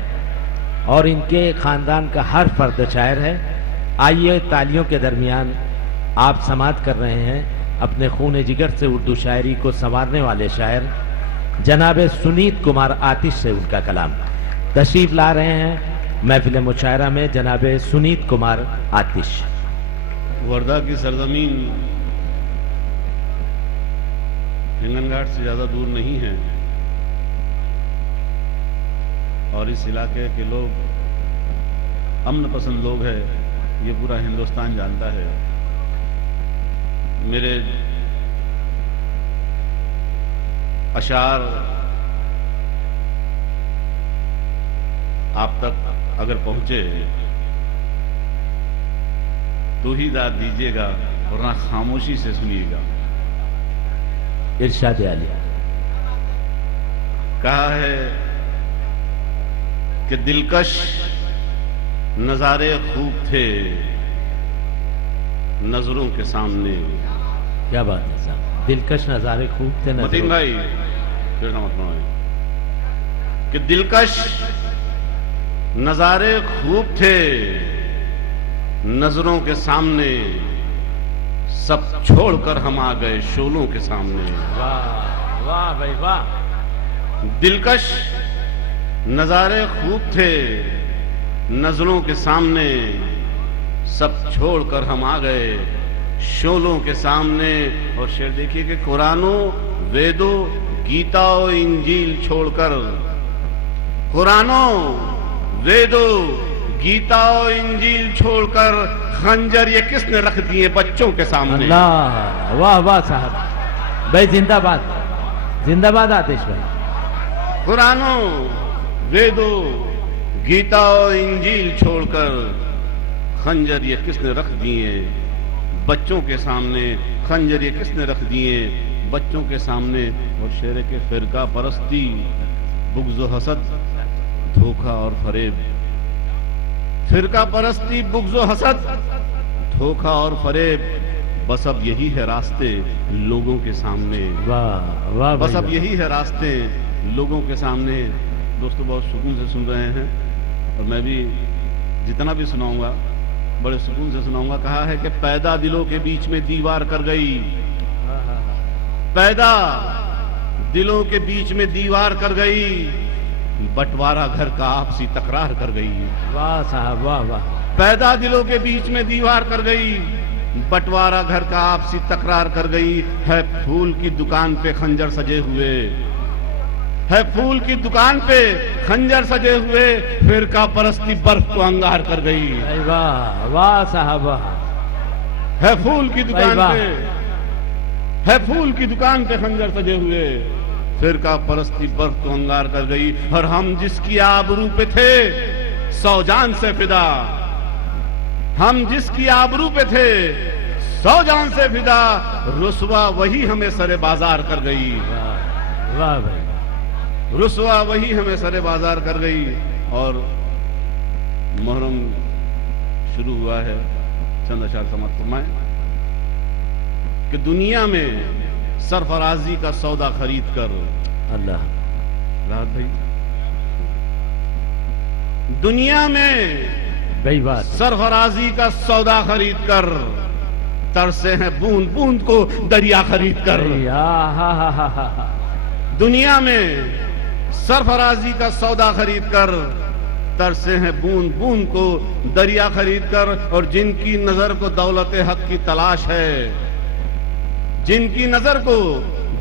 और इनके खानदान का हर फर्द शायर है। आइए तालियों के दरमियान आप समात कर रहे हैं अपने खून जिगर से उर्दू शायरी को संवारने वाले शायर जनाब सुनीत कुमार आतिश से उनका कलाम तशरीफ ला रहे हैं महफिल मुशायरा में जनाब सुनीत कुमार आतिश। वर्धा की सरजमीन हिंगनघाट से ज़्यादा दूर नहीं है और इस इलाके के लोग अमन पसंद लोग हैं, ये पूरा हिंदुस्तान जानता है। मेरे अशार आप तक अगर पहुंचे तो ही दाद दीजिएगा, वरना खामोशी से सुनिएगा। इरशाद आली। कहा है कि दिलकश नजारे खूब थे नजरों के सामने। क्या बात है साहब, दिलकश नजारे खूब थे मतीन भाई फिर ना मत बनाइए। कि दिलकश नजारे खूब थे नजरों के सामने, सब छोड़कर हम आ गए शोलों के सामने। वाह वाह भाई वाह। दिलकश नजारे खूब थे नजरों के सामने, सब छोड़कर हम आ गए शोलों के सामने। और शेर देखिए कि कुरानों वेदों गीता और इंजील छोड़कर, कुरानों वेदों गीता और इंजील छोड़कर खंजर ये किसने रख दिए बच्चों के सामने। अल्लाह, वाह वाह साहब भाई, जिंदाबाद जिंदाबाद आतिश भाई। कुरानों वेदों गीता और इंजील छोड़कर खंजर ये किसने रख दिए बच्चों के सामने, खंजर ये किसने रख दिए बच्चों के सामने। और शेर के फिरका परस्ती बुग़्ज़ हसद धोखा और फरेब। फिरका परस्ती बुग़्ज़ हसद धोखा और फरेब, बस अब यही है रास्ते लोगों के सामने। वाह वाह बस भाई, अब यही है रास्ते लोगों के सामने। दोस्तों बहुत सुकून से सुन रहे हैं और मैं भी जितना भी सुनाऊंगा बड़े सुकून से सुनाऊंगा। कहा है कि पैदा दिलों के बीच में दीवार कर गई, पैदा दिलों के बीच में दीवार कर गई, बंटवारा घर का आपसी तकरार कर गई। वाह साहब वाह वाह। पैदा दिलों के बीच में दीवार कर गई, बंटवारा घर का आपसी तकरार कर गई। है फूल की दुकान पे खंजर सजे हुए, है फूल की दुकान पे खंजर सजे हुए, फिरका परस्ती बर्फ को अंगार कर गई। भाई वाह वाह साहब वाह। है फूल की दुकान वाह। पे, है फूल की दुकान पे खंजर सजे हुए, फिरका परस्ती बर्फ को अंगार कर गई। और हम जिसकी आबरू पे थे 100 जान से फिदा, हम जिसकी आबरू पे थे 100 जान से फिदा, रुसवा वही हमें सरे बाजार कर गई। वाह वाह भाई, रुसवा वही हमें सरे बाजार कर गई। और मुहर्रम शुरू हुआ है, चंद अशार समाप्त फरमाएं कि दुनिया में सरफराजी का सौदा खरीद कर, अल्लाह राहत भाई, दुनिया में भाई बात। सरफराजी का सौदा खरीद कर, तरसे हैं बूंद बूंद को दरिया खरीद कर। दुनिया में सरफराजी का सौदा खरीद कर, तरसे हैं बूंद बूंद को दरिया खरीद कर। और जिनकी नजर को दौलत हक की तलाश है, जिनकी नजर को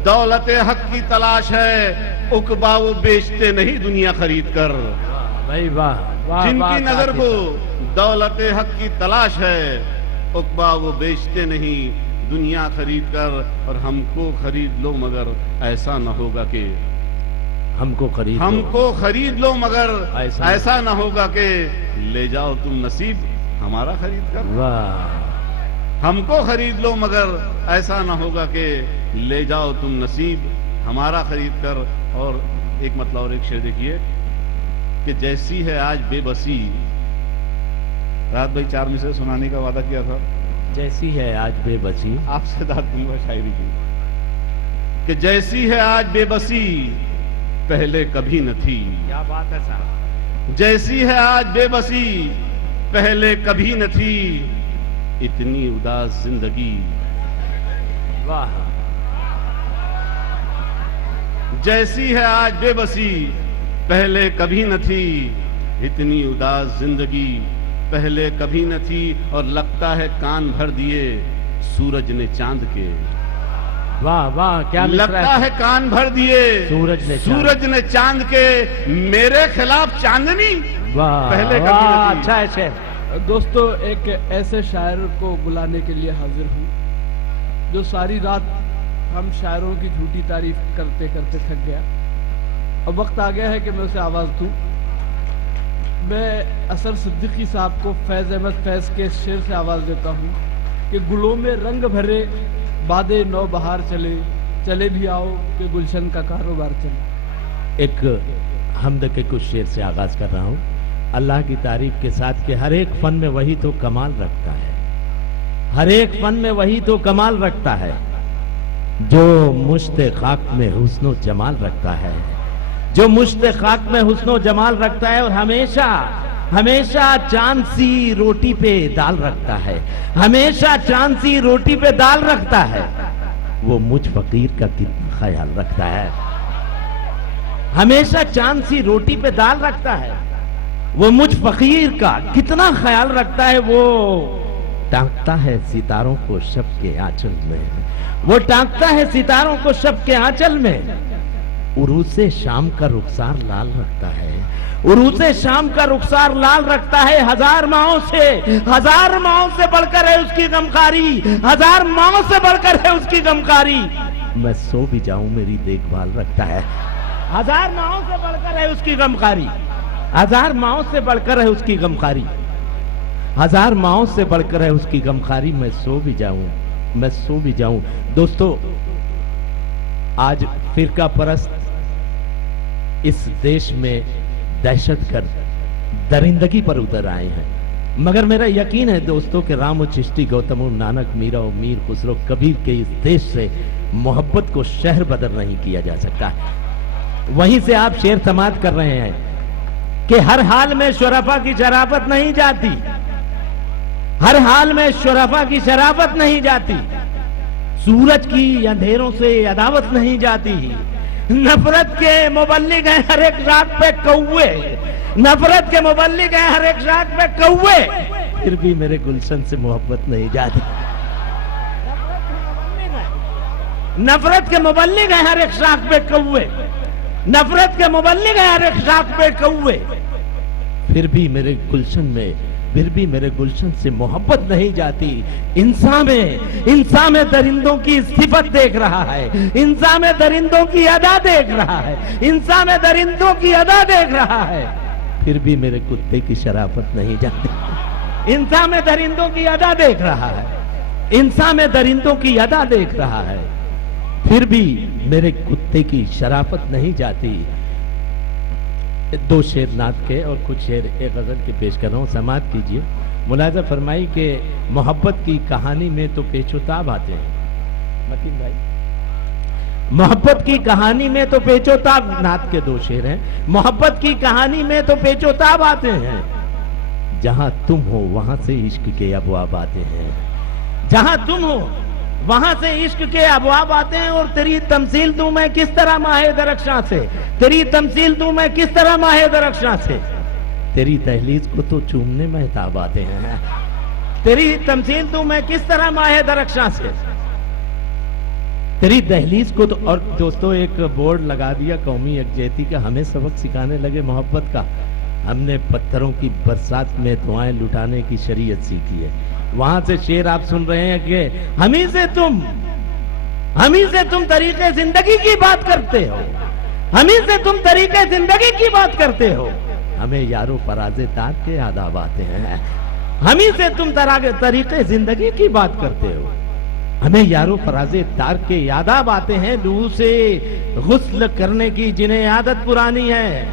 दौलत हक की तलाश है, उकबा वो बेचते नहीं दुनिया खरीद कर। भाई वाह वाह। जिनकी नजर को दौलत हक की तलाश है, उकबा वो बेचते नहीं दुनिया खरीद कर। और हमको खरीद लो मगर ऐसा न होगा कि, हमको खरीद लो। हमको खरीद लो मगर ऐसा ऐसा न होगा कि ले जाओ तुम नसीब हमारा खरीद कर। वाह। हमको खरीद लो मगर ऐसा न होगा कि ले जाओ तुम नसीब हमारा खरीद कर। और एक मतलब और एक शेर देखिए कि जैसी है आज बेबसी, रात भाई 4 मिसरे सुनाने का वादा किया था, जैसी है आज बेबसी, आपसे दाद दूंगा शायरी की कि जैसी है आज बेबसी पहले कभी न थी। क्या बात है साहब। जैसी है आज बेबसी पहले कभी न थी, इतनी उदास जिंदगी। वाह। जैसी है आज बेबसी पहले कभी न थी, इतनी उदास जिंदगी पहले कभी न थी। और लगता है कान भर दिए सूरज ने चांद के, वाह वाह, क्या मिसरा लगता है कान भर दिए सूरज ने चांद के, मेरे खिलाफ चांदनी वाह पहले कभी वाह, नहीं। अच्छा है शेर। दोस्तों, एक ऐसे शायर को बुलाने के लिए हाजिर हूँ जो सारी रात हम शायरों की झूठी तारीफ करते करते थक गया। अब वक्त आ गया है कि मैं उसे आवाज दूं। मैं असर सिद्दीकी साहब को फैज अहमद फैज के शेर से आवाज देता हूँ कि गुलों में रंग भरे बादे नौ बहार चले, चले भी आओ कि गुलशन का कारोबार चले। एक हमद के कुछ शेर से आगाज कर रहा हूँ। अल्लाह की तारीफ के साथ कि हर एक फन में वही तो कमाल रखता है, हर एक फन में वही तो कमाल रखता है जो मुश्ते खाक में हुस्नो जमाल रखता है, जो मुश्ते खाक में हुस्नो जमाल रखता है और हमेशा हमेशा चांद सी रोटी पे दाल रखता है, हमेशा चांद सी रोटी पे दाल रखता है, वो मुझ फकीर का कितना ख्याल रखता है। हमेशा चांद सी रोटी पे दाल रखता है, वो मुझ फकीर का कितना ख्याल रखता है। वो टांगता है सितारों को शब के आंचल में, वो टांगता है सितारों को शब के आंचल में। उरूसे शाम का रुखसार लाल रखता है, उरूसे शाम का रुखसार लाल रखता है। हजार माओं से बढ़कर है उसकी गमखारी, हजार माओं से बढ़कर है उसकी गमखारी। मैं सो भी जाऊं मेरी देखभाल रखता है। हजार माओं से बढ़कर है उसकी गमखारी, हजार माओं से बढ़कर है उसकी गमखारी, हजार माओं से बढ़कर है उसकी गमखारी। मैं सो भी जाऊं, मैं सो भी जाऊं। दोस्तों, आज फिरका परस्त इस देश में दहशतगर्द दरिंदगी पर उतर आए हैं, मगर मेरा यकीन है दोस्तों कि रामो चिश्ती, गौतमो नानक, मीरा और मीर खुसरो कबीर के इस देश से मोहब्बत को शहर बदर नहीं किया जा सकता। वहीं से आप शेर समाप्त कर रहे हैं कि हर हाल में शुरफा की शराफत नहीं जाती, हर हाल में शुरफा की शराफत नहीं जाती, सूरज की अंधेरों से अदावत नहीं जाती। नफरत के मुबल्लिग हैं हर एक रात पे कौवे, नफरत के मुबल्लिग हैं हर एक रात पे कौवे, फिर भी मेरे गुलशन से मोहब्बत नहीं जाती। नफरत के मुबल्लिग हैं हर एक रात पे कौवे, नफरत के मुबल्लिग हैं हर एक रात पे कौवे, फिर भी मेरे गुलशन में, फिर भी मेरे गुलशन से मोहब्बत नहीं जाती। इंसान में दरिंदों की सिफत देख रहा है, इंसान में दरिंदों की अदा देख रहा है, इंसान में दरिंदों की अदा देख रहा है, फिर भी मेरे कुत्ते की शराफत नहीं जाती। इंसान में दरिंदों की अदा देख रहा है, इंसान में दरिंदों की अदा देख रहा है, फिर भी मेरे कुत्ते की शराफत नहीं जाती। दो शेर नात के और कुछ शेर एक गजल के पेश कर रहा हूँ, समाप्त कीजिए। मुलाजा फरमाई कि मोहब्बत की कहानी में तो पेचोताब आते हैं। मतीन भाई, मोहब्बत की कहानी में तो पेचोताब, नात के दो शेर हैं। मोहब्बत की कहानी में तो पेचोताब आते हैं, जहां तुम हो वहां से इश्क के अबवाब आते हैं, जहां तुम हो वहां से इश्क के अबवाब आते हैं। और तेरी तमसील दूं मैं किस तरह माहे दरख्शां से, तेरी तमसील दूं मैं किस तरह माहे दरख्शां से, तेरी दहलीज को तो चूमने महताब आते हैं, तेरी तमसील दूं मैं किस तरह माहे दरख्शां से, तेरी दहलीज को तो। और दोस्तों, एक बोर्ड लगा दिया कौमी यकजहती का, हमें सबक सिखाने लगे मोहब्बत का। हमने पत्थरों की बरसात में दुआएं लुटाने की शरीयत सीखी है। वहां से शेर आप सुन रहे हैं कि हम ही से तुम तरीके जिंदगी की बात करते हो, हम ही से तुम तरीके जिंदगी की बात करते हो, हमें यारो फराजे तार के आदाब आते हैं, हम ही से तुम तरीके जिंदगी की बात करते हो, हमें यारो फराजे तार के आदाब आते हैं। लूह से गुस्ल करने की जिन्हें आदत पुरानी है,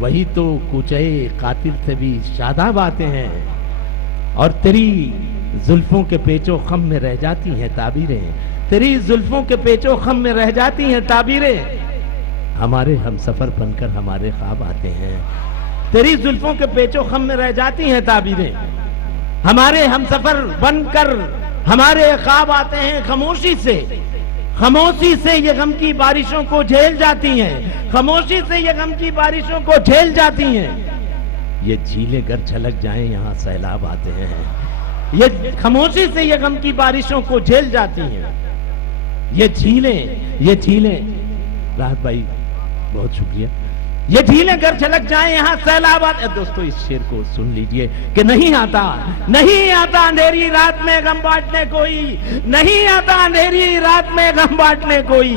वही तो कुचे कातिल से भी शादाब आते हैं। और तेरी जुल्फों के पेचो खम में रह जाती हैं ताबीरें, तेरी जुल्फों के पेचो खम में रह जाती हैं ताबीरें, हमारे हम सफर बनकर हमारे ख्वाब आते हैं, तेरी जुल्फों के पेचो खम में रह जाती हैं ताबीरें, हमारे हम सफर बनकर हमारे ख्वाब आते हैं। खामोशी से ये गम की बारिशों को झेल जाती हैं, खामोशी से ये गम की बारिशों को झेल जाती हैं। ये झीलें गर छलक जाएं यहाँ सैलाब आते हैं, ये खामोशी से ये गम की बारिशों को झेल जाती हैं। ये झीलें राहत भाई बहुत शुक्रिया। ये झीलें घर छलक जाए यहाँ सैलाब आते। दोस्तों इस शेर को सुन लीजिए कि नहीं आता अंधेरी रात में गम बांटने कोई, नहीं आता अंधेरी रात में गम बांटने कोई,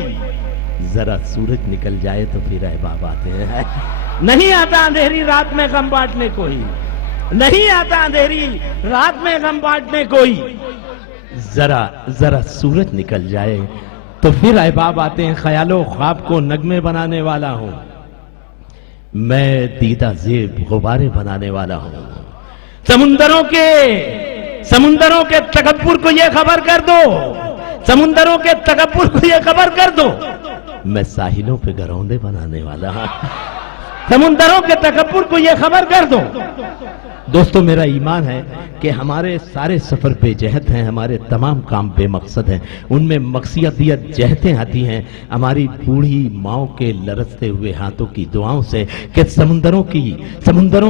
जरा सूरज निकल जाए तो फिर अहबाब आते हैं। नहीं आता अंधेरी रात में गम बांटने कोई, नहीं आता अंधेरी रात में गम बांटने कोई, जरा सूरज निकल जाए तो फिर अहबाब आते हैं। ख्यालों ख्वाब को नगमे बनाने वाला हूं मैं, दीदा जेब गुब्बारे बनाने वाला हूं। समुंदरों के तकब्बुर को यह खबर कर दो, समुंदरों के तकब्बुर को यह खबर कर दो, मैं साहिलों पे घरौंदे बनाने वाला हूं। समुंदरों के तकब्बुर को यह खबर कर दो। दोस्तों मेरा ईमान है कि हमारे सारे सफर बेजहत हैं, हमारे तमाम काम बेमकसद हैं, उनमें मकसदियत जहतें आती हैं हमारी बूढ़ी माओ के लरसते हुए हाथों की दुआओं से कि समुंदरों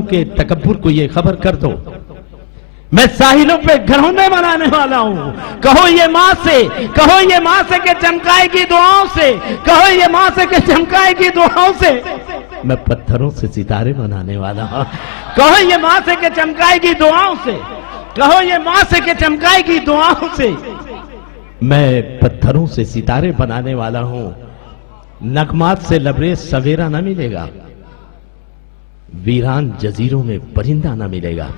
के तकब्बुर को यह खबर कर दो मैं साहिलों पे घरौंदे बनाने वाला हूं। कहो ये मां से कि चमकाएगी दुआओं से, कहो ये मां से कि चमकाएगी दुआओं से, मैं पत्थरों से सितारे बनाने वाला हूं। कहो ये मां से कि चमकाएगी दुआओं से, कहो ये मां से कि चमकाएगी दुआओं से, मैं पत्थरों से सितारे बनाने वाला हूं। नगमात से लबरेज सवेरा न मिलेगा, वीरान जजीरों में परिंदा न मिलेगा।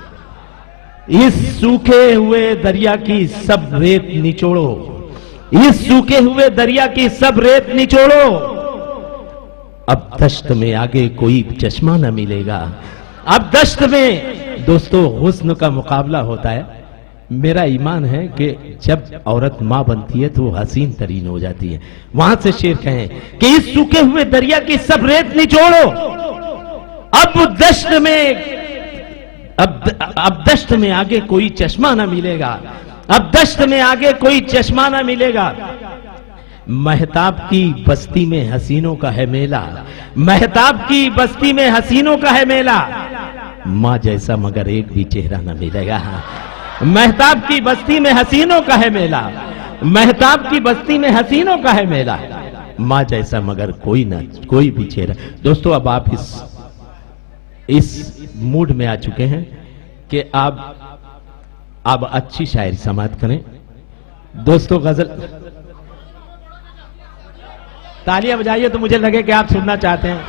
इस सूखे हुए दरिया की सब रेत निचोड़ो, इस सूखे हुए दरिया की सब रेत निचोड़ो, अब दश्त में आगे कोई चश्मा न मिलेगा। अब दश्त में दोस्तों हुस्न का मुकाबला होता है। मेरा ईमान है कि जब औरत मां बनती है तो वो हसीन तरीन हो जाती है। वहां से शेर कहें कि इस सूखे हुए दरिया की सब रेत निचोड़ो, अब दश्त में आगे कोई चश्मा ना मिलेगा, अब दश्त में आगे कोई चश्मा ना मिलेगा। महताब की बस्ती में हसीनों का है मेला, महताब की बस्ती में हसीनों का है मेला, मां जैसा मगर एक भी चेहरा ना मिलेगा। महताब की बस्ती में हसीनों का है मेला, महताब की बस्ती में हसीनों का है मेला, मां जैसा मगर कोई भी चेहरा। दोस्तों अब आप इस मूड में आ चुके हैं कि आप अच्छी शायरी समाप्त करें। दोस्तों गजल तालियां बजाइए तो मुझे लगे कि आप सुनना चाहते हैं।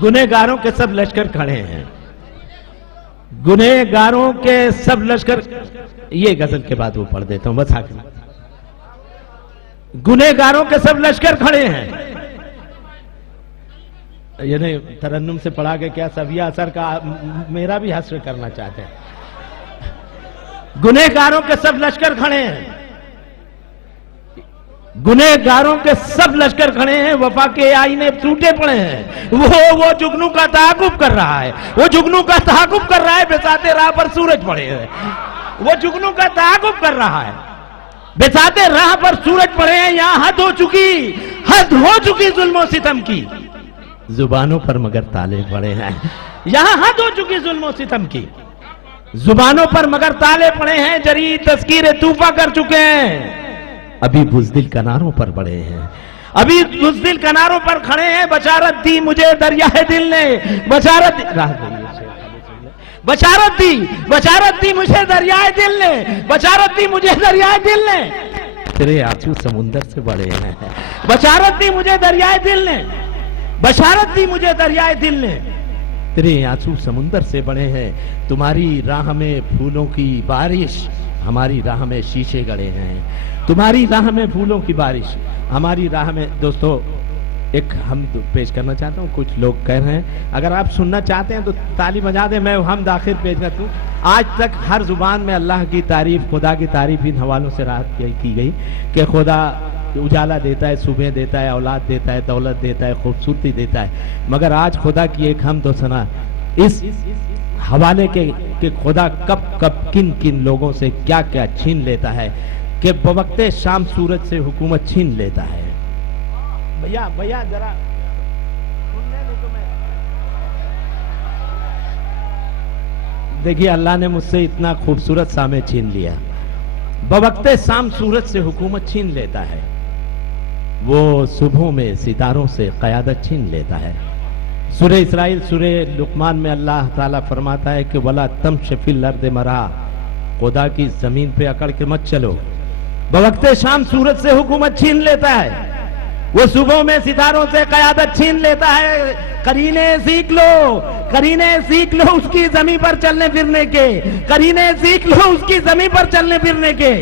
गुनहगारों के सब लश्कर खड़े हैं, गुनहगारों के सब लश्कर। ये गजल के बाद वो पढ़ देता हूं बस आखिर। गुनहगारों के सब लश्कर खड़े हैं, ये नहीं तरन्नुम से पढ़ा के क्या सविया असर का मेरा भी हस्र करना चाहते हैं। गुनहगारों के सब लश्कर खड़े हैं, गुनहगारों के सब लश्कर खड़े हैं, वफा के आईने टूटे पड़े हैं। वो जुगनू का तआकुब कर रहा है, वो जुगनू का तआकुब कर रहा है, बेसाते राह पर सूरज पड़े हैं। वो जुगनू का तआकुब कर रहा है, बेसाते राह पर सूरज पड़े हैं। यहां हद हो चुकी जुल्मों सितम की, जुबानों पर मगर ताले पड़े हैं। यहां हद हो चुकी जुल्मों सितम की, जुबानों पर मगर ताले पड़े हैं। जरी तस्कीरे तूफा कर चुके हैं, अभी बुज़दिल किनारों पर पड़े हैं, अभी बुज़दिल किनारों पर खड़े हैं। बशारत दी मुझे दरियाए दिल ने, बशारत दी मुझे दरियाए दिल ने, बशारत दी मुझे दरियाए दिल ने, तेरे आंसू समुंदर से बड़े हैं। बशारत दी मुझे दरियाए दिल ने, बशारत दी मुझे दरियाए दिल ने, तेरे आंसू समुंदर से बड़े हैं। तुम्हारी राह में फूलों की बारिश, हमारी राह में शीशे गड़े हैं। तुम्हारी राह में फूलों की बारिश, हमारी राह में। दोस्तों एक हम पेश करना चाहता हूँ, कुछ लोग कह रहे हैं, अगर आप सुनना चाहते हैं तो ताली बजा दें, मैं हम दाखिल पेश करता हूँ। आज तक हर जुबान में अल्लाह की तारीफ, खुदा की तारीफ इन हवालों से राहत की गई कि खुदा उजाला देता है, सुबह देता है, औलाद देता है, दौलत देता है, खूबसूरती देता है। मगर आज खुदा की एक हम तो सुना इस हवाले के कि खुदा कब कब किन किन लोगों से क्या क्या छीन लेता है, कि बवक्ते शाम सूरज से हुकूमत छीन लेता है। भैया जरा सुनने दो तो मैं। देखिए अल्लाह ने मुझसे इतना खूबसूरत सामे छीन लिया। बवक्ते शाम सूरज से हुकूमत छीन लेता है, वो सुबह में सितारों से क़यादत छीन लेता है। सूरह इसराइल सूरह लुकमान में अल्लाह ताला फरमाता है कि वला तमश फिल अर्द मरा, खुदा की जमीन पे अकड़ के मत चलो। बवक्ते शाम सूरज से हुकूमत छीन लेता है, वो सुबह में सितारों से क़यादत छीन लेता है। करीने सीख लो, करीने सीख लो उसकी जमीन पर चलने फिरने के, करीने सीख लो उसकी जमीन पर चलने फिरने के।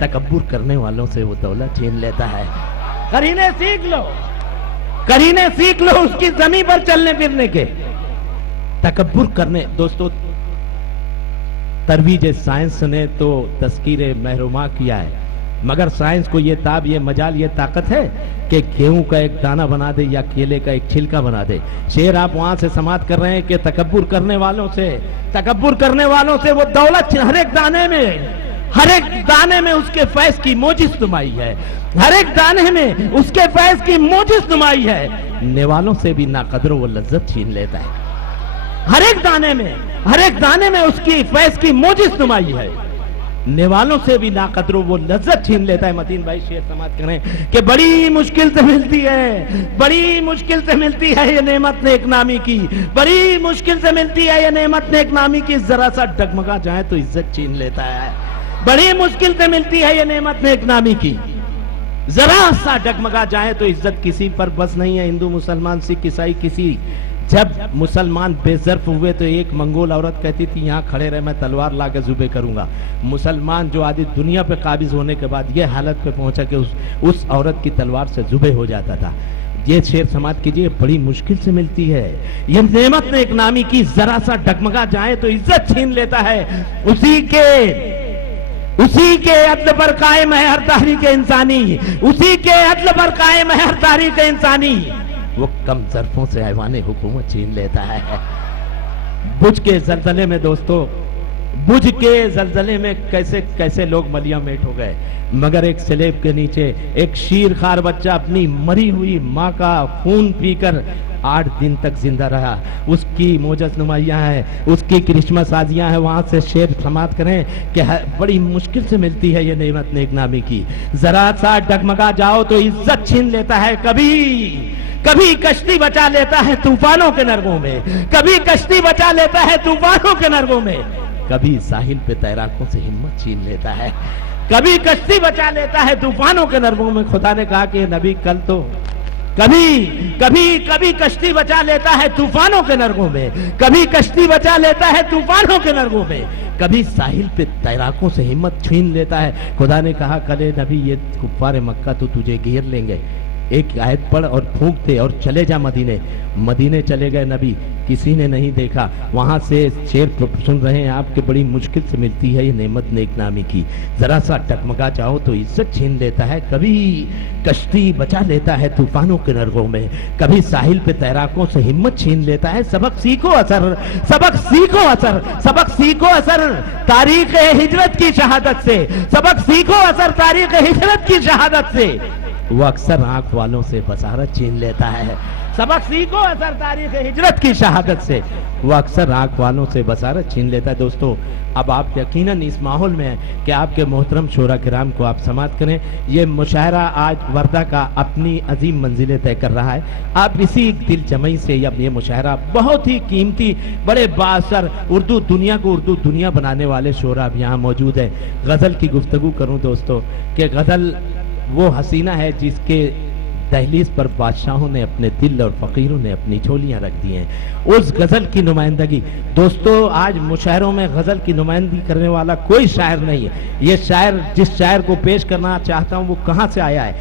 तकब्बुर करने वालों से वो दौलत छीन लेता है। करीने सीख लो, करीने सीख लो उसकी जमीन पर चलने फिरने के। तकब्बुर करने, दोस्तों तरवीज साइंस ने तो तस्कीर महरूमा किया है, मगर साइंस को ये ताब, ये मजाल, ये ताकत है कि गेहूं का एक दाना बना दे या केले का एक छिलका बना दे। शेर आप वहां से समाप्त कर रहे हैं कि तकब्बुर करने वालों से, तकब्बुर करने वालों से वो दौलत हर एक दाने में, हर एक दाने में उसके फैज की मोजिस नुमाई है, हर एक दाने में उसके फैज की मोजिस नुमाई है। नेवालों से भी नाकदर वो लज्जत छीन लेता है। हर एक दाने में, हर एक दाने में उसकी फैज की मोजिस नुमाई है। नेवालों से भी नाकदरो वो लज्जत छीन लेता है। मतीन भाई शेर समाप्त करें कि बड़ी मुश्किल से मिलती है, बड़ी मुश्किल से मिलती है ये नेमत नेक नामी की, बड़ी मुश्किल से मिलती है ये नेमत नेक नामी की। जरा सा डगमगा जाए तो इज्जत छीन लेता है। बड़ी मुश्किल से मिलती है ये नेमत नेक नामी की, जरा सा डगमगा जाए तो इज्जत किसी पर बस नहीं है। हिंदू मुसलमान सिख ईसाई किसी, जब मुसलमान बेजर्फ हुए तो एक मंगोल औरत कहती थी यहाँ खड़े रहे मैं तलवार लाकर जुबे करूंगा। मुसलमान जो आदि दुनिया पे काबिज होने के बाद ये हालत पे पहुंचा कि उस औरत की तलवार से जुबे हो जाता था। ये शेर समाप्त कीजिए, बड़ी मुश्किल से मिलती है ये नेमत ने एक नामी की। जरा सा डगमगा जाए तो इज्जत छीन लेता है। उसी के अदल पर कायम है हर तहरीक इंसानी, उसी के अदल पर कायम है हर तहरीक इंसानी। वो कम ज़र्फ़ों से ऐवाने हुकूमत छीन लेता है। बुझ के जलजले में दोस्तों, बुझ के जलजले में कैसे कैसे लोग मलिया मेट हो गए, मगर एक स्लेब के नीचे एक शीरखार बच्चा अपनी मरी हुई माँ का खून पीकर 8 दिन तक जिंदा रहा। उसकी मोजस नुमाइयाँ हैं, उसकी क्रिसमस साजियाँ हैं। वहाँ से शेर समाप्त करें कि बड़ी मुश्किल से मिलती है ये नेमत नेक नामी की। जरा सा डगमगा जाओ तो इज्जत छीन लेता है। कभी कश्ती बचा लेता है तूफानों के नरगों में, कभी कश्ती बचा लेता है तूफानों के नरगों में, कभी साहिल पे तैराकों से हिम्मत छीन लेता है। कभी कश्ती बचा लेता है तूफानों के नरगों में। खुदा ने कहा कि नबी कल तो कभी कश्ती बचा लेता है तूफानों के नरगों में, कभी कश्ती बचा लेता है तूफानों के नरगों में, कभी साहिल पे तैराकों से हिम्मत छीन लेता है। खुदा ने कहा कले नबी ये कुफ्फार मक्का तो तुझे घेर लेंगे, एक आयत पढ़ और फूंक दे और चले जा मदीने। मदीने चले गए नबी, किसी ने नहीं देखा। वहां से शेर सुन रहे हैं आपके, बड़ी मुश्किल से मिलती है ये नेमत नेक नामी की। जरा सा टकमगा जाओ तो इज्जत छीन लेता है। कभी कश्ती बचा लेता है तूफानों के नरगों में, कभी साहिल पे तैराकों से हिम्मत छीन लेता है। सबक सीखो असर, सबक सीखो असर, सबक सीखो असर तारीख हिजरत की शहादत से, सबक सीखो असर तारीख हिजरत की शहादत से। वो अक्सर आंख वालों से बसारत छीन लेता है। सबक सीखो असर तारीख हिजरत की शहादत से, वो अक्सर आंख वालों से बसारत छीन लेता है। दोस्तों अब आप यकीनन इस माहौल में हैं कि आपके मोहतरम शोरा किराम को आप समाप्त करें। ये मुशायरा आज वर्दा का अपनी अजीम मंजिलें तय कर रहा है। आप इसी दिल जमई से अब ये मुशायरा बहुत ही कीमती, बड़े बाअसर, उर्दू दुनिया को उर्दू दुनिया बनाने वाले शोरा अब यहाँ मौजूद है। गज़ल की गुफ्तगू करूँ दोस्तों कि गज़ल वो हसीना है जिसके दहलीज पर बादशाहों ने अपने दिल और फकीरों ने अपनी झोलियां रख दी हैं। उस गजल की नुमाइंदगी दोस्तों, आज मुशायरों में गजल की नुमाइंदगी करने वाला कोई शायर नहीं है। ये शायर जिस शायर को पेश करना चाहता हूं वो कहां से आया है।